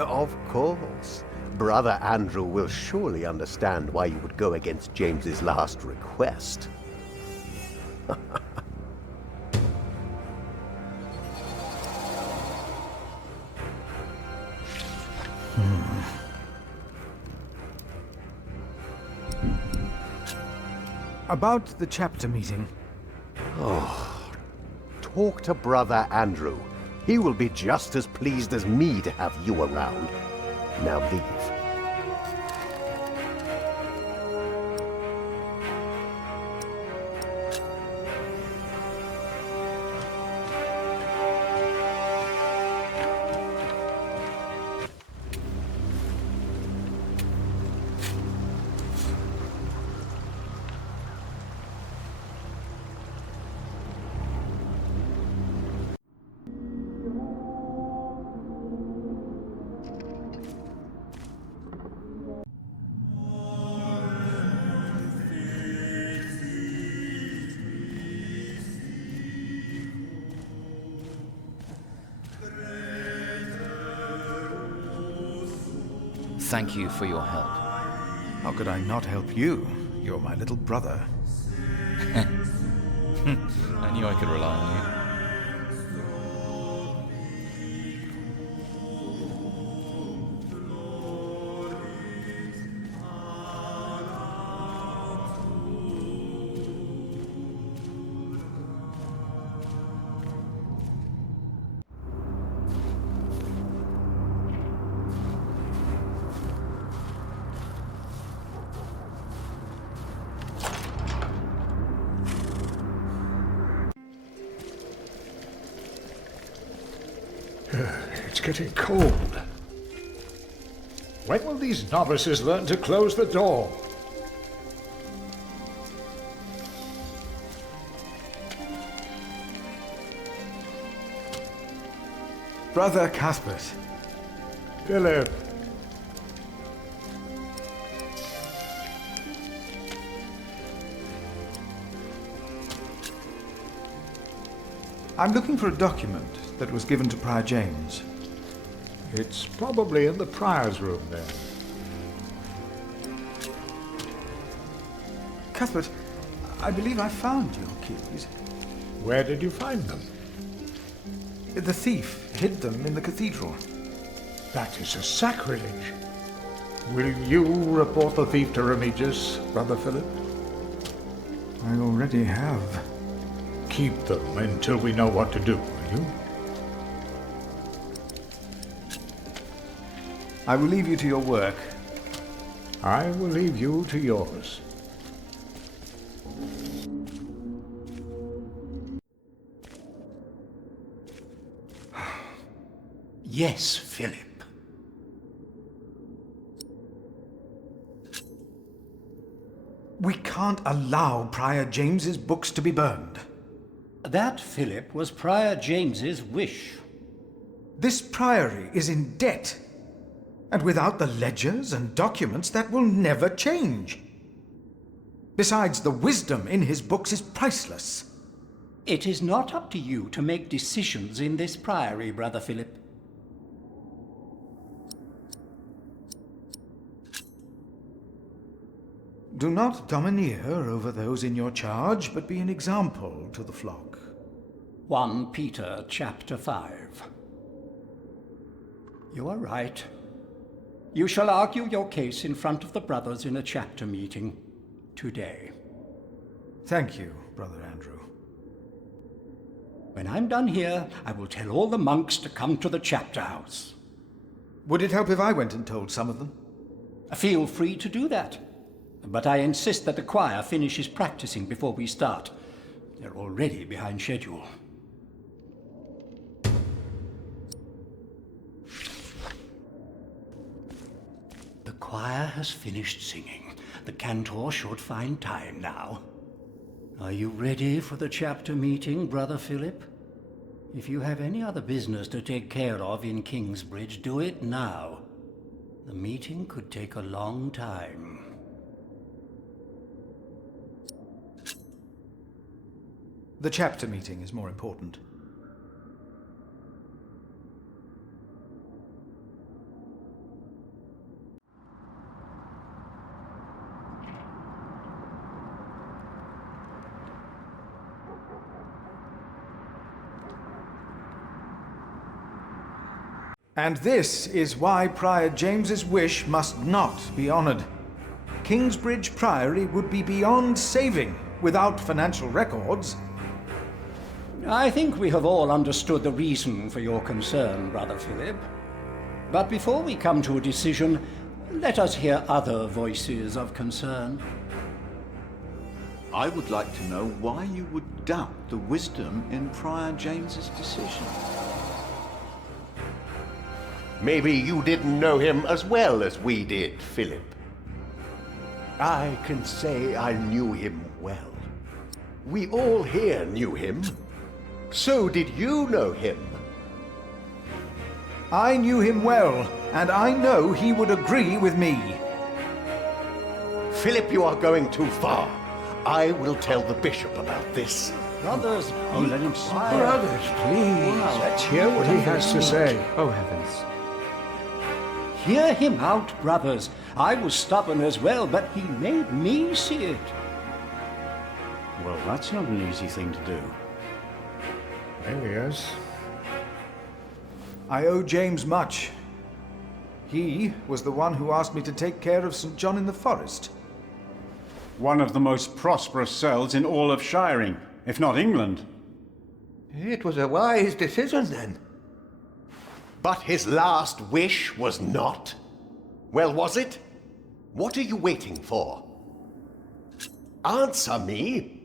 Of course. Brother Andrew will surely understand why you would go against James's last request. About the chapter meeting. Oh, talk to Brother Andrew. He will be just as pleased as me to have you around. Now leave. Thank you for your help. How could I not help you? You're my little brother. I knew I could rely on you. It's getting cold. When will these novices learn to close the door? Brother Cuthbert. Philip. I'm looking for a document that was given to Prior James. It's probably in the prior's room then. Cuthbert, I believe I found your keys. Where did you find them? The thief hid them in the cathedral. That is a sacrilege. Will you report the thief to Remigius, Brother Philip? I already have. Keep them until we know what to do, will you? I will leave you to your work. I will leave you to yours. Yes, Philip. We can't allow Prior James's books to be burned. That, Philip, was Prior James's wish. This priory is in debt. And without the ledgers and documents, that will never change. Besides, the wisdom in his books is priceless. It is not up to you to make decisions in this priory, Brother Philip. Do not domineer over those in your charge, but be an example to the flock. 1 Peter chapter 5. You are right. You shall argue your case in front of the brothers in a chapter meeting today. Thank you, Brother Andrew. When I'm done here, I will tell all the monks to come to the chapter house. Would it help if I went and told some of them? Feel free to do that. But I insist that the choir finishes practicing before we start. They're already behind schedule. The choir has finished singing. The cantor should find time now. Are you ready for the chapter meeting, Brother Philip? If you have any other business to take care of in Kingsbridge, do it now. The meeting could take a long time. The chapter meeting is more important. And this is why Prior James's wish must not be honoured. Kingsbridge Priory would be beyond saving without financial records. I think we have all understood the reason for your concern, Brother Philip. But before we come to a decision, let us hear other voices of concern. I would like to know why you would doubt the wisdom in Prior James's decision. Maybe you didn't know him as well as we did, Philip. I can say I knew him well. We all here knew him. So did you know him? I knew him well, and I know he would agree with me. Philip, you are going too far. I will tell the bishop about this. Brothers, let him speak. Brothers, please. Wow, let's hear what he has to say. Oh, heavens. Hear him out, brothers. I was stubborn as well, but he made me see it. Well, that's not an easy thing to do. There he is. I owe James much. He was the one who asked me to take care of St. John in the Forest. One of the most prosperous cells in all of Shiring, if not England. It was a wise decision then. But his last wish was not. Well, was it? What are you waiting for? Answer me.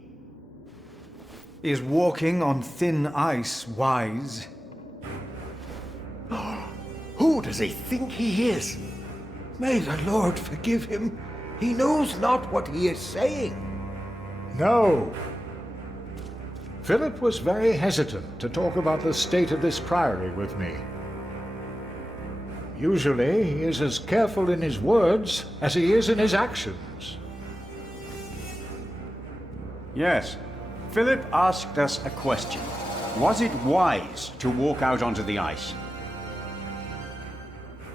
Is walking on thin ice wise? Who does he think he is? May the Lord forgive him. He knows not what he is saying. No. Philip was very hesitant to talk about the state of this priory with me. Usually, he is as careful in his words as he is in his actions. Yes. Philip asked us a question. Was it wise to walk out onto the ice?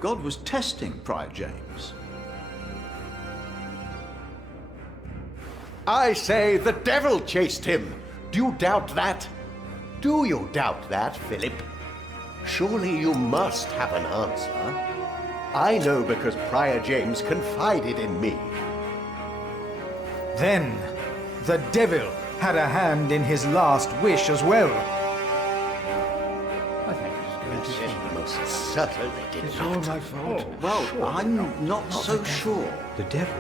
God was testing Prior James. I say the devil chased him. Do you doubt that? Do you doubt that, Philip? Surely you must have an answer. I know because Prior James confided in me. Then, the devil had a hand in his last wish as well. I think He most certainly did It's not. all my fault. Well, I'm not so sure. The devil.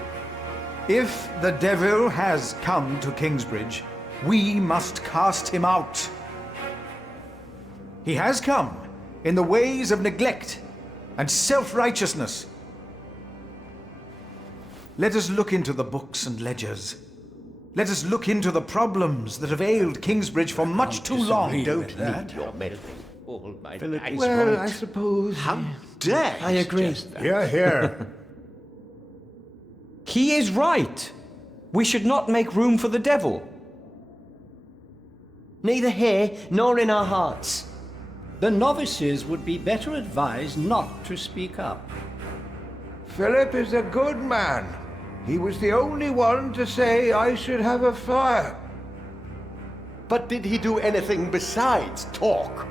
If the devil has come to Kingsbridge, we must cast him out. He has come in the ways of neglect and self-righteousness. Let us look into the books and ledgers. Let us look into the problems that have ailed Kingsbridge for much too long. Don't need your meddling. All my Philip is Well, right. I suppose... How dare I agree. Hear, hear. He is right. We should not make room for the devil. Neither here nor in our hearts. the novices would be better advised not to speak up. Philip is a good man. He was the only one to say I should have a fire. But did he do anything besides talk?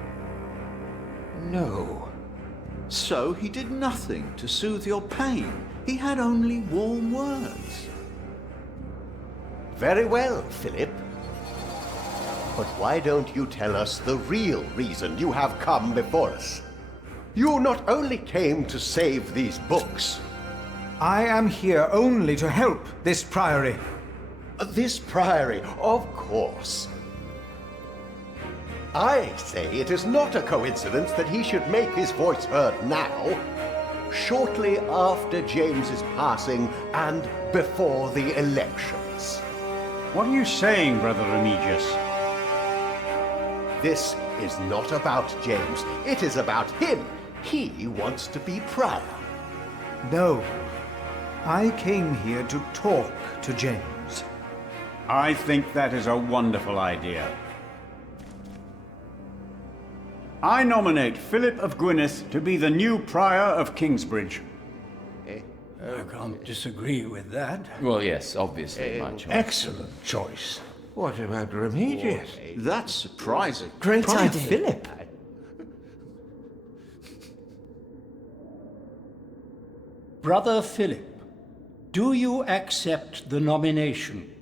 No. So he did nothing to soothe your pain. He had only warm words. Very well, Philip. But why don't you tell us the real reason you have come before us? You not only came to save these books. I am here only to help this priory. This priory, of course. I say it is not a coincidence that he should make his voice heard now, shortly after James's passing and before the elections. What are you saying, Brother Remigius? This is not about James. It is about him. He wants to be prior. No. I came here to talk to James. I think that is a wonderful idea. I nominate Philip of Gwynedd to be the new prior of Kingsbridge. I can't disagree with that. Well, yes, obviously, my choice. Excellent choice. What about Remigius? That's surprising. Great Prior idea. Philip. Brother Philip, do you accept the nomination?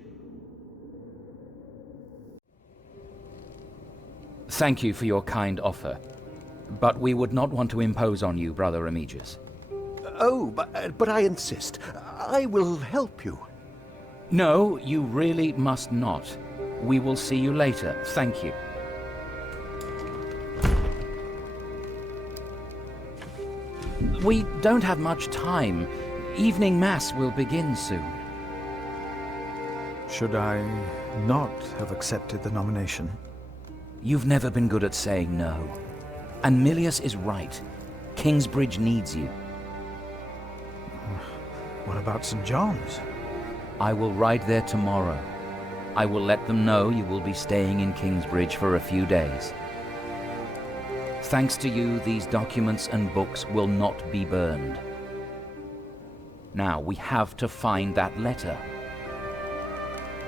Thank you for your kind offer, but we would not want to impose on you, Brother Remigius. Oh, but I insist. I will help you. No, you really must not. We will see you later. Thank you. We don't have much time. Evening Mass will begin soon. Should I not have accepted the nomination? You've never been good at saying no. And Milius is right. Kingsbridge needs you. What about St. John's? I will ride there tomorrow. I will let them know you will be staying in Kingsbridge for a few days. Thanks to you, these documents and books will not be burned. Now, we have to find that letter.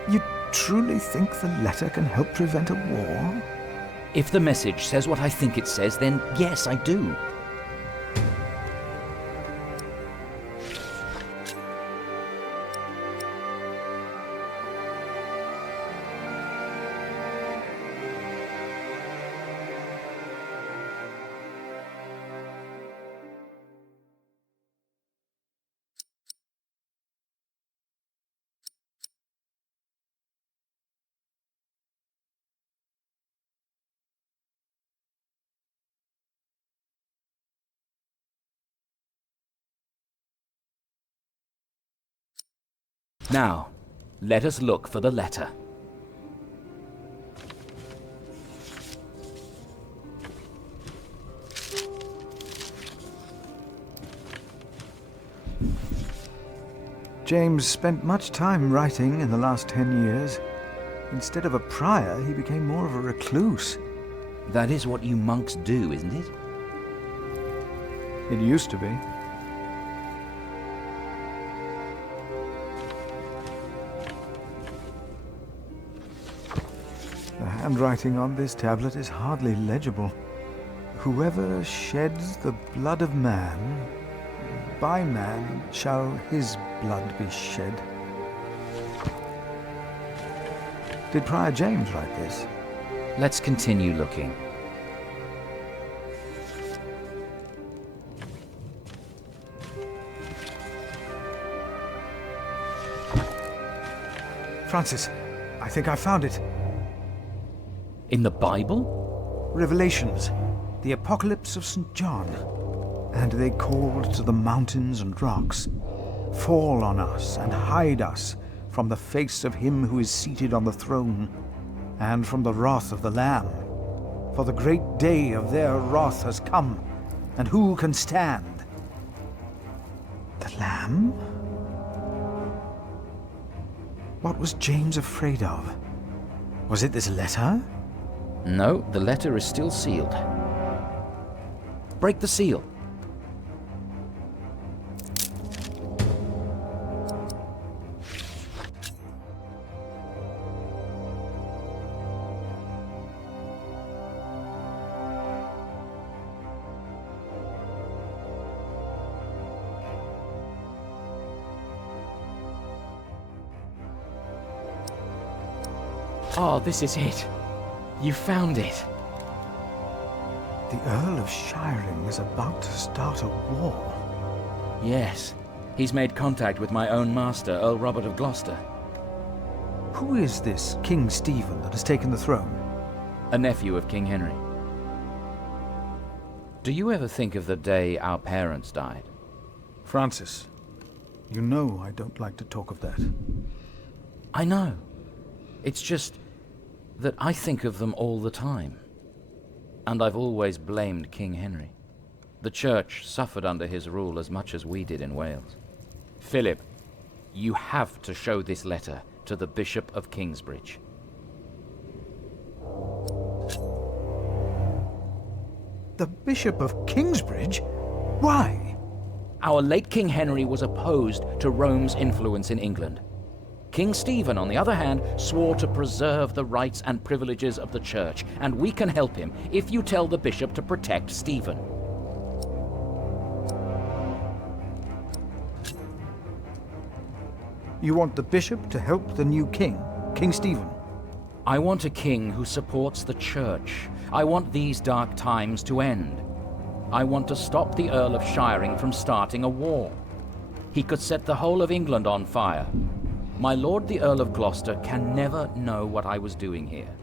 You truly think the letter can help prevent a war? If the message says what I think it says, then yes, I do. Now, let us look for the letter. James spent much time writing in the last 10 years. Instead of a prior, he became more of a recluse. That is what you monks do, isn't it? It used to be. The handwriting on this tablet is hardly legible. Whoever sheds the blood of man, by man shall his blood be shed. Did Prior James write this? Let's continue looking. Francis, I think I found it. In the Bible? Revelations, the Apocalypse of St. John. And they called to the mountains and rocks, "Fall on us and hide us from the face of him who is seated on the throne, and from the wrath of the Lamb. For the great day of their wrath has come, and who can stand?" The Lamb? What was James afraid of? Was it this letter? No, the letter is still sealed. Break the seal. Oh, this is it. You found it. The Earl of Shiring is about to start a war. Yes. He's made contact with my own master, Earl Robert of Gloucester. Who is this King Stephen that has taken the throne? A nephew of King Henry. Do you ever think of the day our parents died? Francis, you know I don't like to talk of that. I know. It's just that I think of them all the time. And I've always blamed King Henry. The Church suffered under his rule as much as we did in Wales. Philip, you have to show this letter to the Bishop of Kingsbridge. The Bishop of Kingsbridge? Why? Our late King Henry was opposed to Rome's influence in England. King Stephen, on the other hand, swore to preserve the rights and privileges of the Church, and we can help him if you tell the bishop to protect Stephen. You want the bishop to help the new king, King Stephen? I want a king who supports the church. I want these dark times to end. I want to stop the Earl of Shiring from starting a war. He could set the whole of England on fire. My lord the Earl of Gloucester can never know what I was doing here.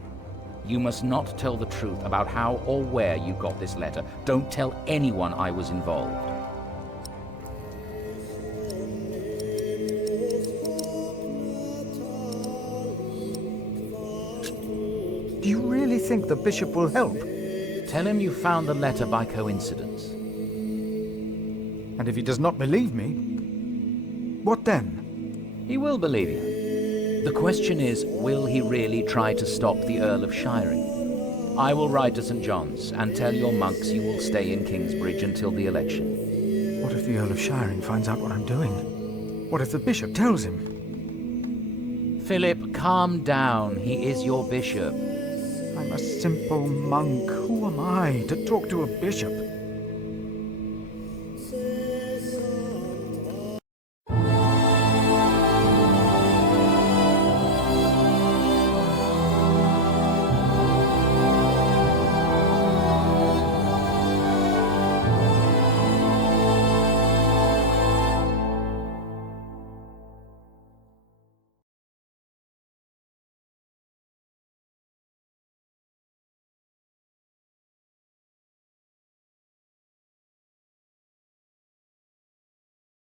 You must not tell the truth about how or where you got this letter. Don't tell anyone I was involved. Do you really think the bishop will help? Tell him you found the letter by coincidence. And if he does not believe me, what then? He will believe you. The question is, will he really try to stop the Earl of Shiring? I will ride to St. John's and tell your monks you will stay in Kingsbridge until the election. What if the Earl of Shiring finds out what I'm doing? What if the bishop tells him? Philip, calm down. He is your bishop. I'm a simple monk. Who am I to talk to a bishop?